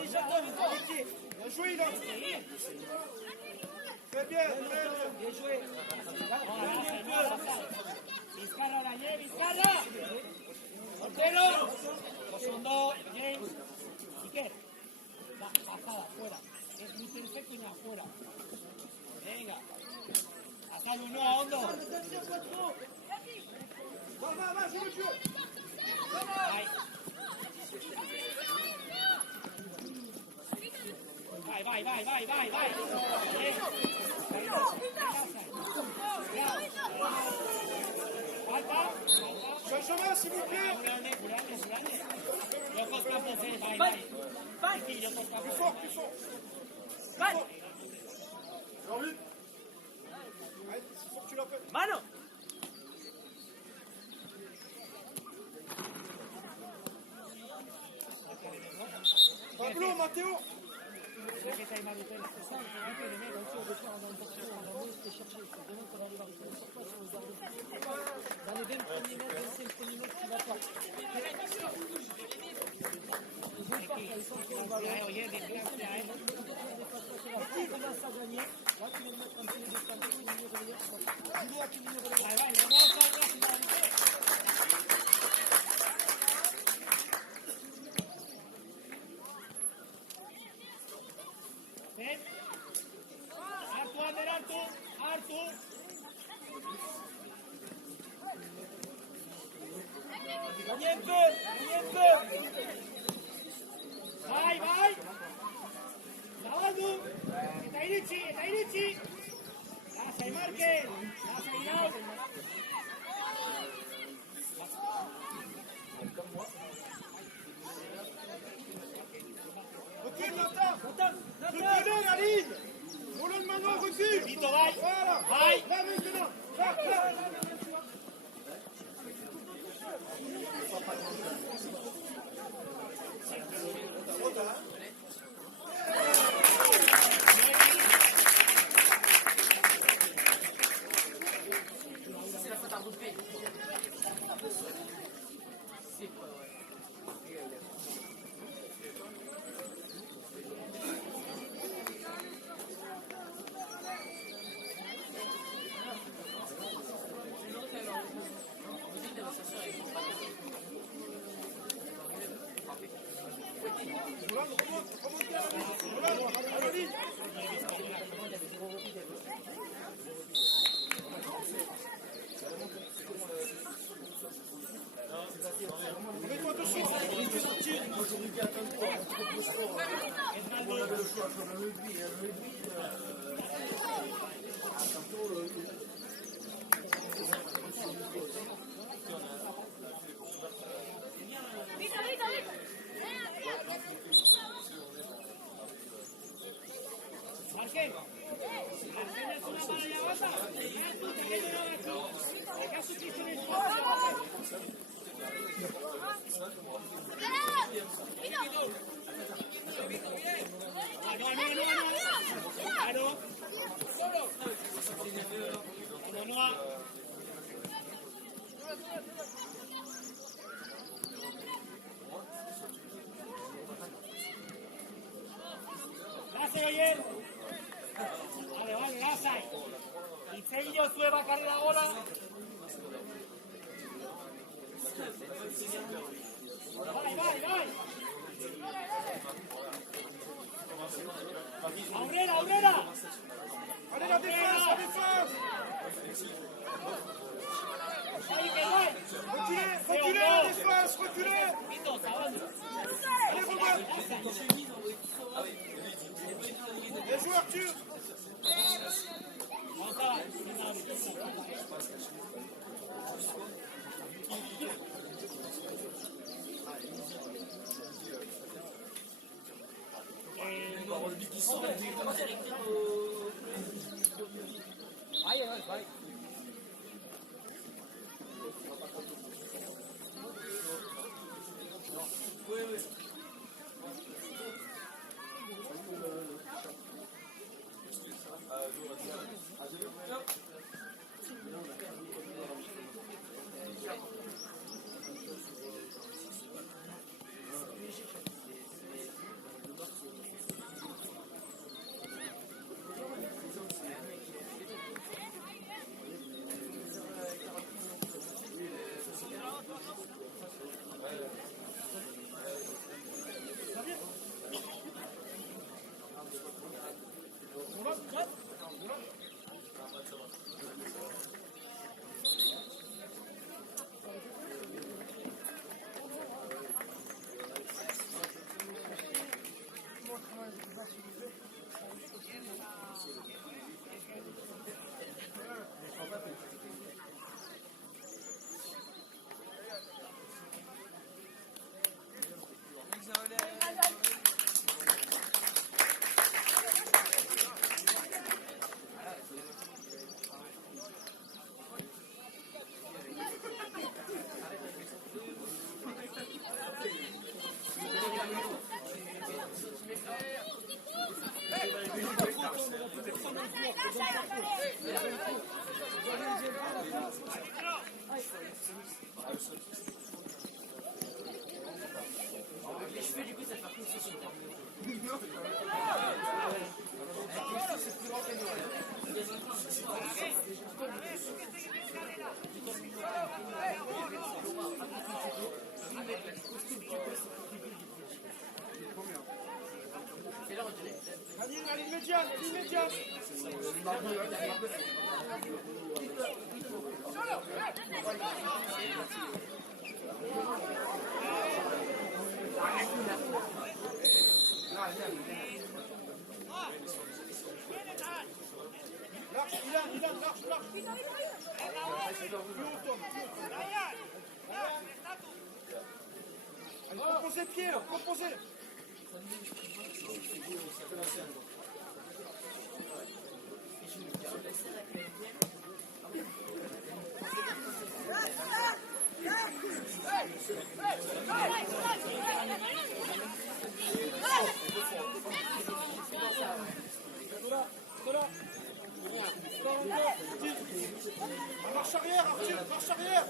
déjà donné. Bien joué, là. Très bien. Bien joué. Vizcarra, Vizcarra. Portero. Ondo, James. Iker. Bajada, fuera. Es muy perfecto y afuera. Venga. Acá hay uno a Hondo. Va, joue le jeu. Vai. Falta. Benjamin, s'il vous plaît. Locos campos, vai. Plus fort. Vai. Jean-Luc. Allez, il faut que tu l'appelles. Mano. Pablo, Mathéo. Dans les 20 premiers mètres, 25 premiers mètres, tu vas pas. Ils jouent pas, ils sont sur le ballon. Tu commences à gagner. Là, tu vas mettre un peu de défense, tu vas revenir. Tu vas Artu. Gagnez un peu. Vai. Zabaldu. Eta iritsi. Lasai Markel. Lasai Iraun. Recule, Nathan. Reculez la ligne. Roland Manon, recule. Vito, vai. Voilà. Vai. Là, maintenant. Là. Marquén, Marquén es una mala llamada. Ya tú te quedas aquí. ¿Acaso hiciste un espacio? Vale, Lasai. Itzeio zue bakarri dagoela. Bai. Aurrera! Allez, la défense! Reculez la défense, reculez! Allez, Robert! Les joueurs turcs! Vai. Allez, immédiat. Allez, composez pied, là, composez. Marche arrière, Arthur, marche arrière.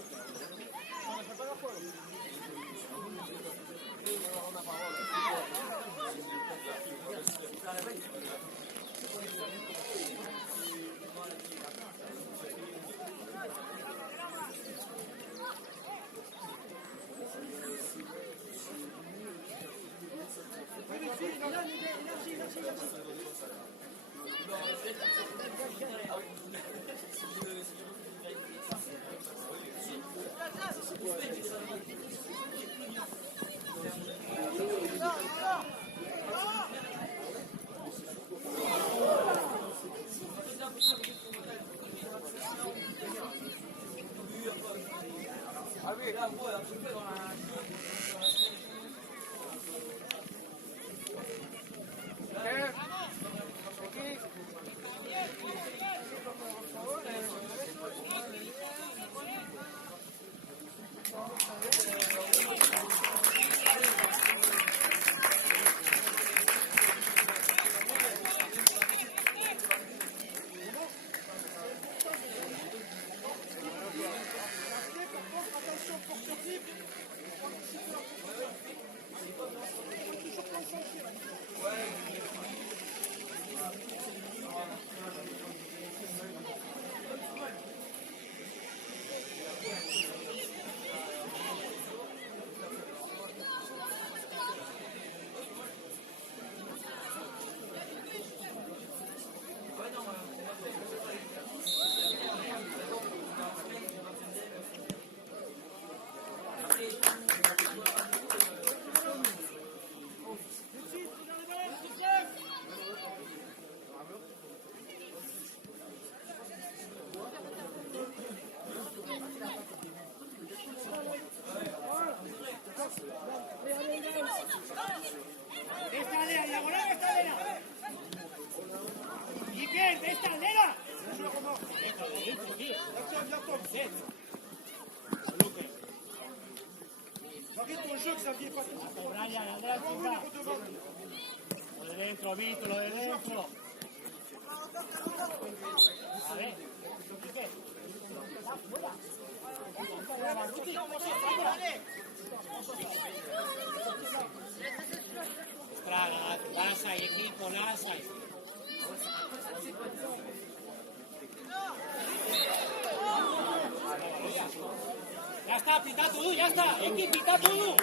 Attention, porteur libre. Toujours concentré. Esta aldera, diagonal, esta aldera. Iker, de esta aldera. Varie ton jeu, Xavier, pas tout. Brian, aldera, Bravo, les redevants. lo de dentro, Vito, lo de dentro. A ver, Iker. Va fuera. Ostras, Lasai, equipo, Lasai. Ya está, pita todo, ya está. Equipo, pita todo.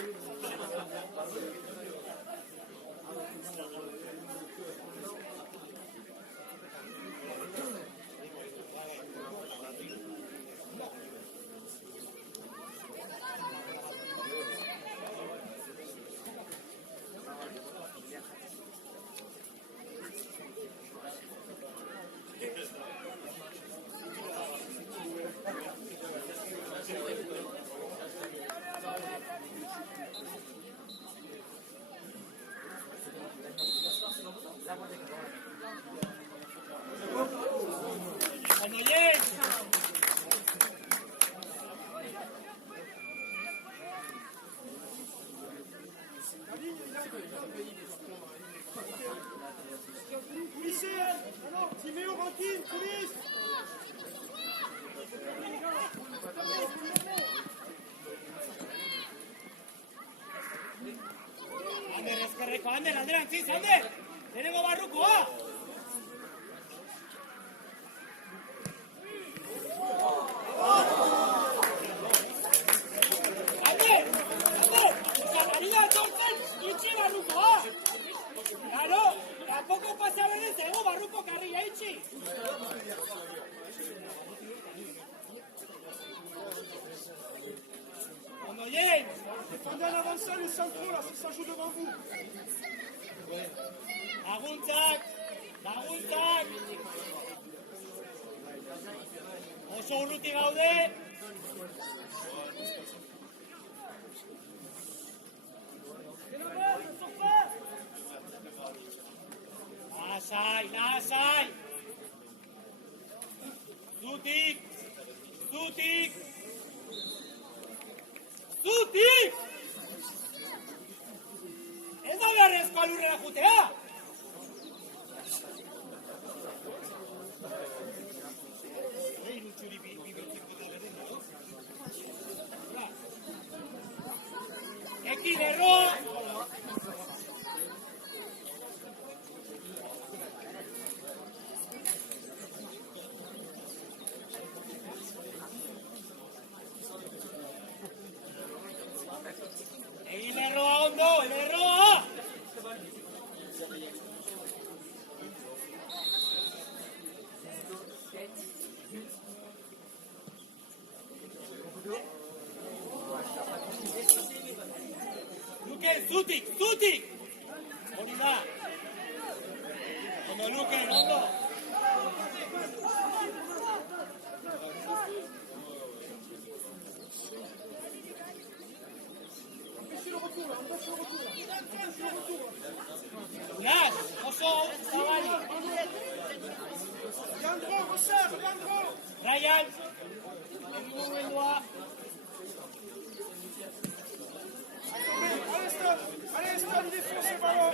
Policier, alors, Timéo, Rantine, police. Ander, ezkerreko, Ander, alderantziz, Ander! Lehenengo barrukoa! Ander! Ander! Zanarida atortzen, itxi barrukoa! Claro, tampoco pasa berez, ego barruko karria itxi! Ondo, James! Défendez à l'avancée les centraux, là, ça joue devant vous. Laguntzak! Laguntzak! Oso urruti gaude! Lasai, lasai! Zutik! Zutik! Zutik! Ez da beharrezko alurrera jutea! Ekin erroa! Egin erroa ondo, erroa! Luke, zutik, zutik! Hori da! Ondo, Luke, ondo! Unas, oso, zabali. Leandro, resserre, Leandro. Ryan, egin mugimendua. Allez, stop. Allez, stop, défonce le ballon.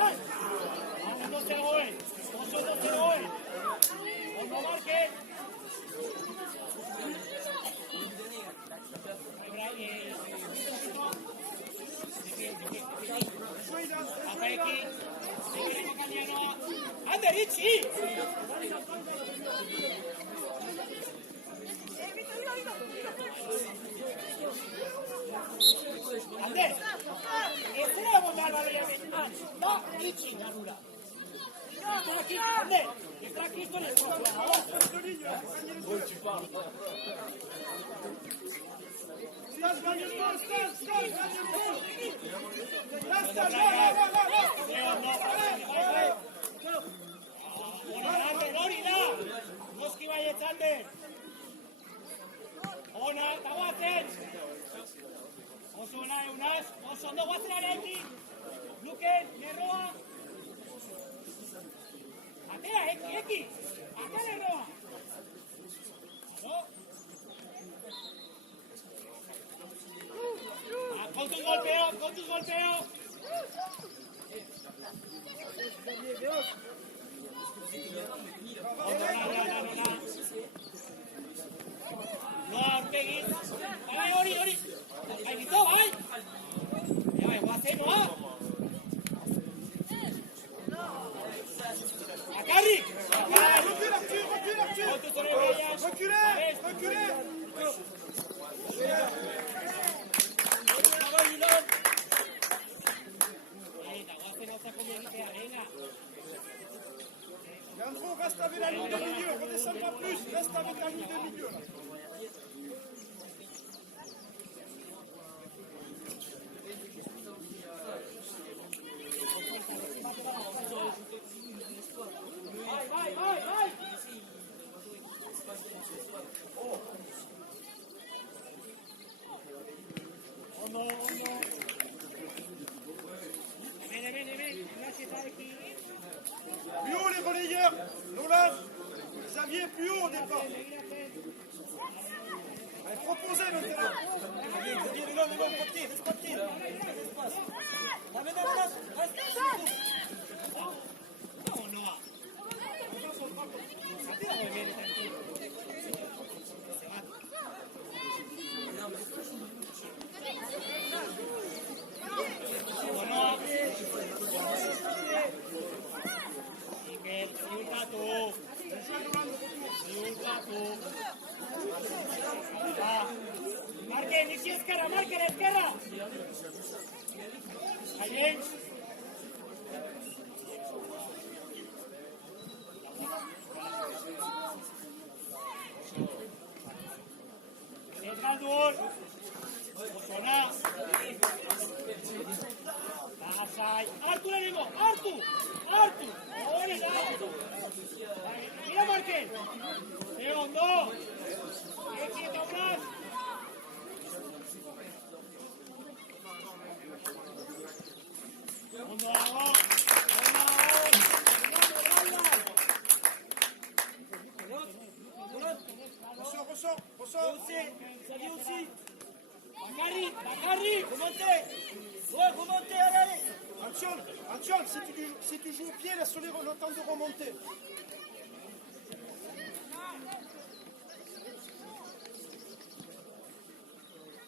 Allez. Ondo zegoen, oso ondo zegoen. Ondo marke. Apeki, Ander, itxi! Ander, ez zera bombar baliamen. Da, itxi, garura. Ander, ez da kriston eskozua. Stas, gagne le ball, Stas, gagne le ball. Là, Stas, là. Ander, hori da! Noski baietz, Ander! Ona, eta guazen! Oso ona eunaz, oso ondo guazen areekin! Luken, Lerroa! Atea, eki! Atea Lerroa! Kontuz golpeo! Noa, aurpegiz! Bai, hori! Bai, bito, bai! Bai, guazen, noa! Akarrik! Recule, Arthur. Kontuz hori behiak! Reculez. Leandro, reste avec la ligne de milieu. Redescends pas plus. Reste avec la ligne de milieu. Là. Vai! Ondo. Ven. Plus haut les relayeurs. Nolan. Xavier, plus haut au départ. Allez, proposez maintenant. Marquen, ixi ezkerra, marquen ezkerra! Aien! Ez galdu hor! Osona! Lasai! Hartu lehenengo! Hartu! Horren hartu! Mira marquen! Ondo! Eki eta Unas! Ondo dago! Ressort. Xavier aussi. Bakarrik! Remontez, allez. Antion, si tu joues au pied, laisse-les le temps de remonter.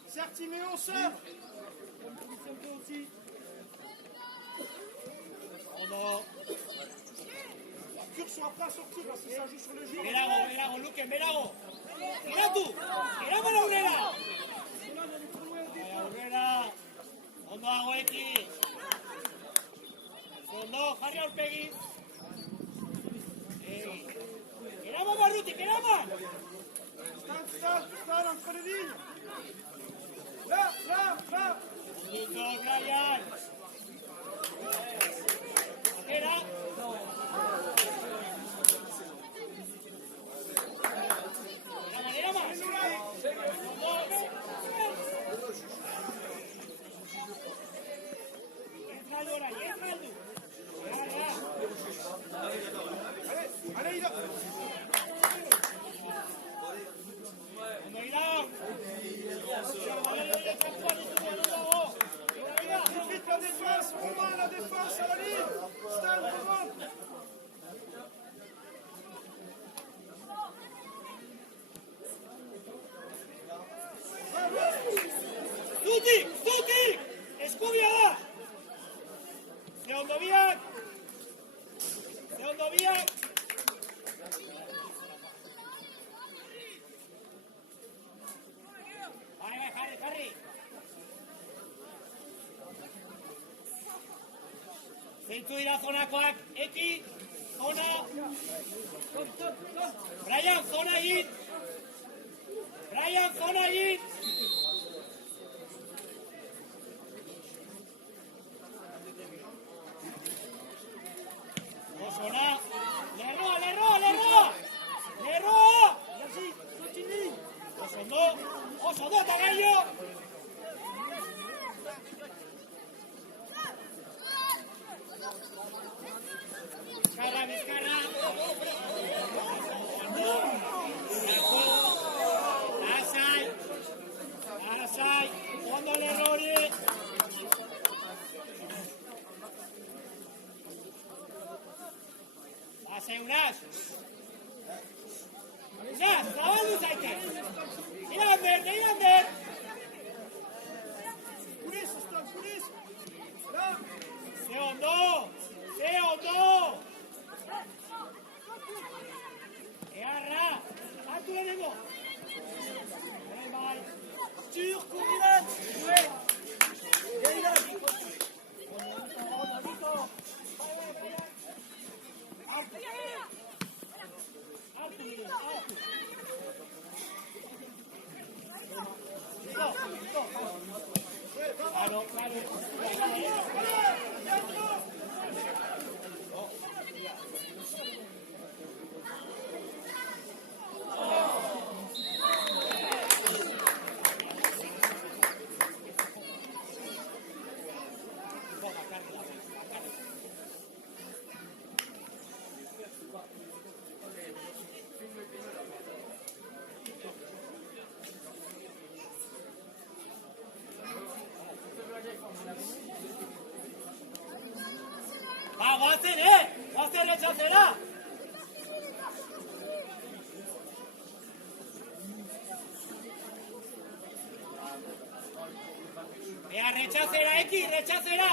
Serre Timéo, serre. Aussi. Ondo! Arthur soit prêt à sortir parce que ça joue sur le jeu. Belago, Luken, belago! Giratu! Giraman aurrera! Aurrera! Ondo dago eki! Ondo, jarri aurpegi! Giraman barrutik, giraman! Stand, entre les lignes. Là. Ondo, Brian! Aurrera! Giraman! Ondo! Zeintu dira zonakoak, Eki, zona. Brian, zona egin. Brian, zona egin. Zona. Lerroa, lerroa, lerroa. Lerroa. Oso ondo, eta gaio. Bizkarra, bizkarra. Lasai. Lasai. Ondo lerrori. Lasai unas. Unas, zabaldu zaite. Irander, irander. Guriz, Oston, guriz. Ze ondo. Ze ondo. Earra. Hartu lehenengo. Bai. Arthur, Courdilan. Ouais. Gaëlan. Claro, claro. Va, guazen, guazen rechatzera. Ea, rechatzera, Eki, rechatzera.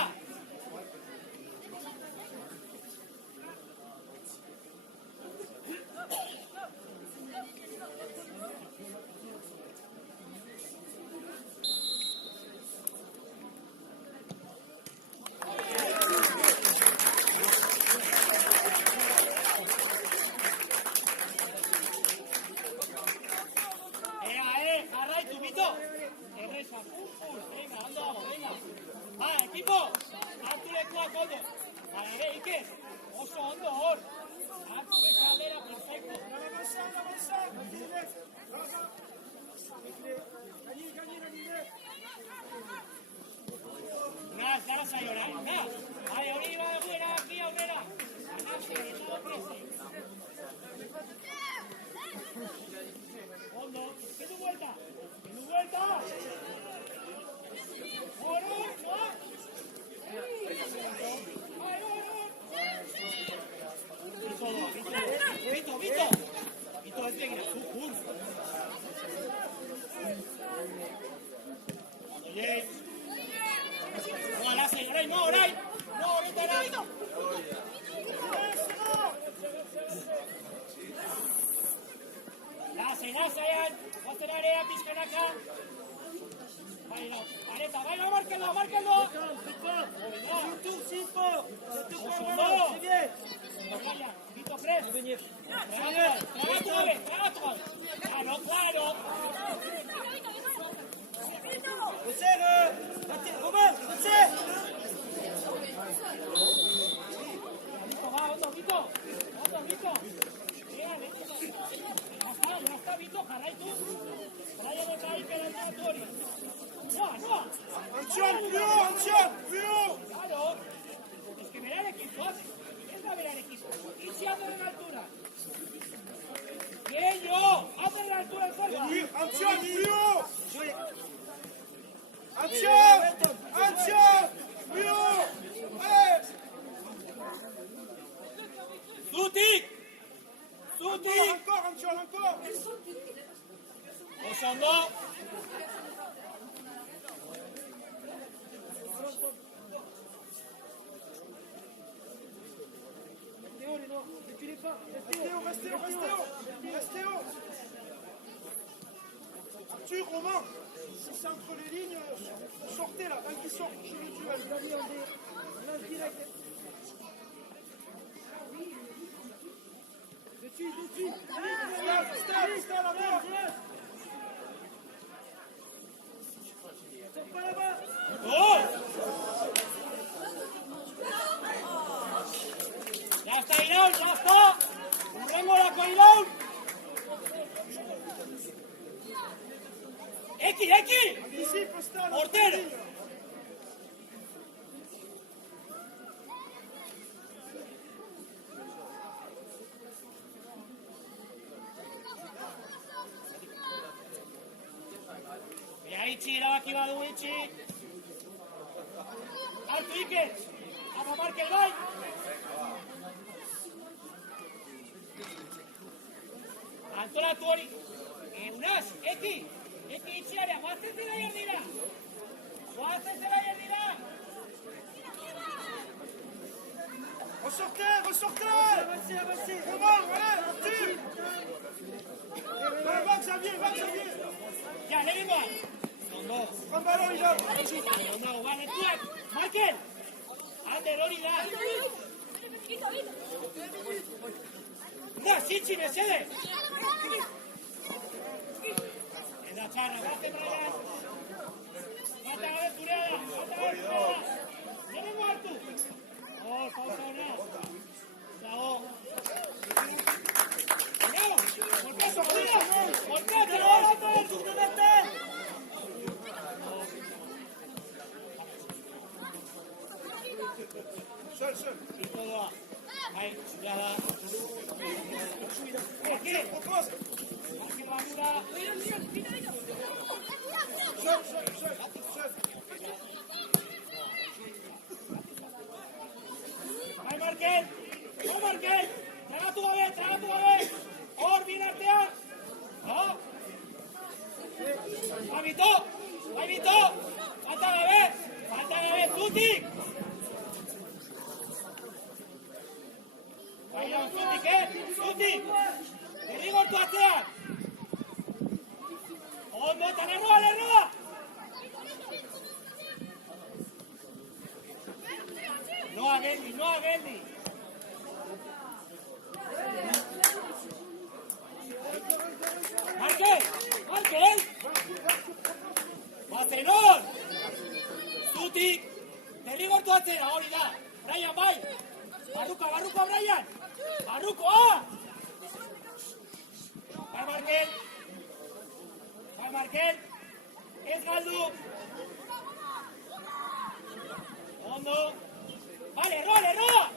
Jarraitu, Bito. Errezan, venga, ondo dago, venga. Ekipo, hartu lekuak ondo. Ere, Iker, oso ondo hor. Hartu beste aldera, perfecto. Unas, gara zaiora, hori iba eguera, aquí aurrera. Ganarse, eta prese. Ondo, kendu vuelta. Kendu vuelta. Oro, no. Vito. Vito, ez begira, zukun. Oye. Ola, lasei, orain, no, orain. No, horretara. Lasaian, guazen area pizkanaka. Baila, areta, baila, markelo. Vito Fres. Tragatu gabe. Claro. Romain, Romain. Vito. Ya está, Vito, jarraitu. Brian eta Iker aldatu hori. No. Antxon, bio. Claro. Es que berarekin zoaz. Ez da berarekin. Itzi adoren altura. Gehiago, adoren altura el zorba. Antxon, bio. Bio. Zutik. Encore. Oso ondo. Restez haut. Arthur, Romain, si c'est entre les lignes, sortez là, un qui sort chez le duel. Allez, on lance direct. Stop, là-bas. ¡Gol! ¡Ya está, Iraun! ¡Ya está! ¡Juguémosla con Iraun! ¡X! Anticipe, Stan. ¡Portero! Mira, Ichi, erabaki badu Ichi. Hartu Iker! Ama Markel bai! Antolatu hori! Eunaz, Eki Itxiara, guazen zera jardira! Guazen zera jardira! Ressortez. Avancez. Comment, voilà, tire. Va, Xavier. Ja, lehenengoa! Ondo! Prends ballon, Ida. Ondo, banetuak! Markel! Ander hori da! Guaz, Itxi, mesede! Eta txarra, bate Brian! Bate gabe zurea da! Lehenengo hartu! Pausa hona! Dago! Golpeazo, Seul. Ito doa! Bai, zurea da! Eki! Propose. Eki barura! Seul. Bai, Markel! Tragatu gabe! Hor, bin artean! No? Bai, Bito! Falta gabe! Zutik! Bai, Zutik! Derrigortu atzean! Ondo, eta lerroa! Noa geldi! Markel! Bazenor! Zutik! Derrigortu atzera, hori da! Brian, bai! Barruko, Brian! Barrukoa! Bai, Markel! Ez galdu! Ondo! Bai, lerroa!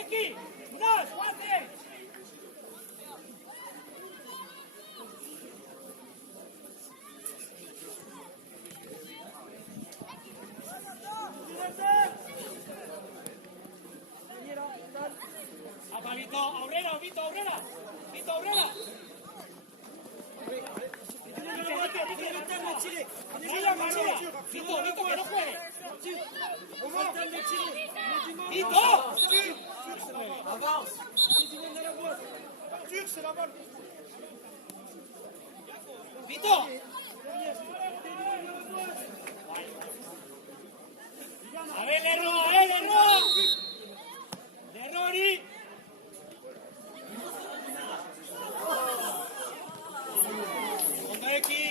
Eki! Unas, guate! Apa, Bito, aurrera! Bito, que no juegue! Bito! Avance. Tire, c'est la balle. Bito! A ver, lerroa! Lerroari! Ondo Eki!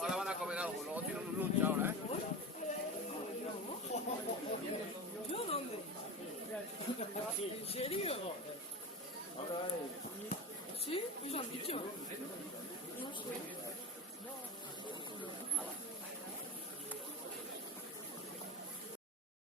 Ahora van a comer algo, luego tienen un lunch ahora, ¿eh? ¿Yo dónde? ¿En serio? ¿Sí? Pues han dicho. No sé.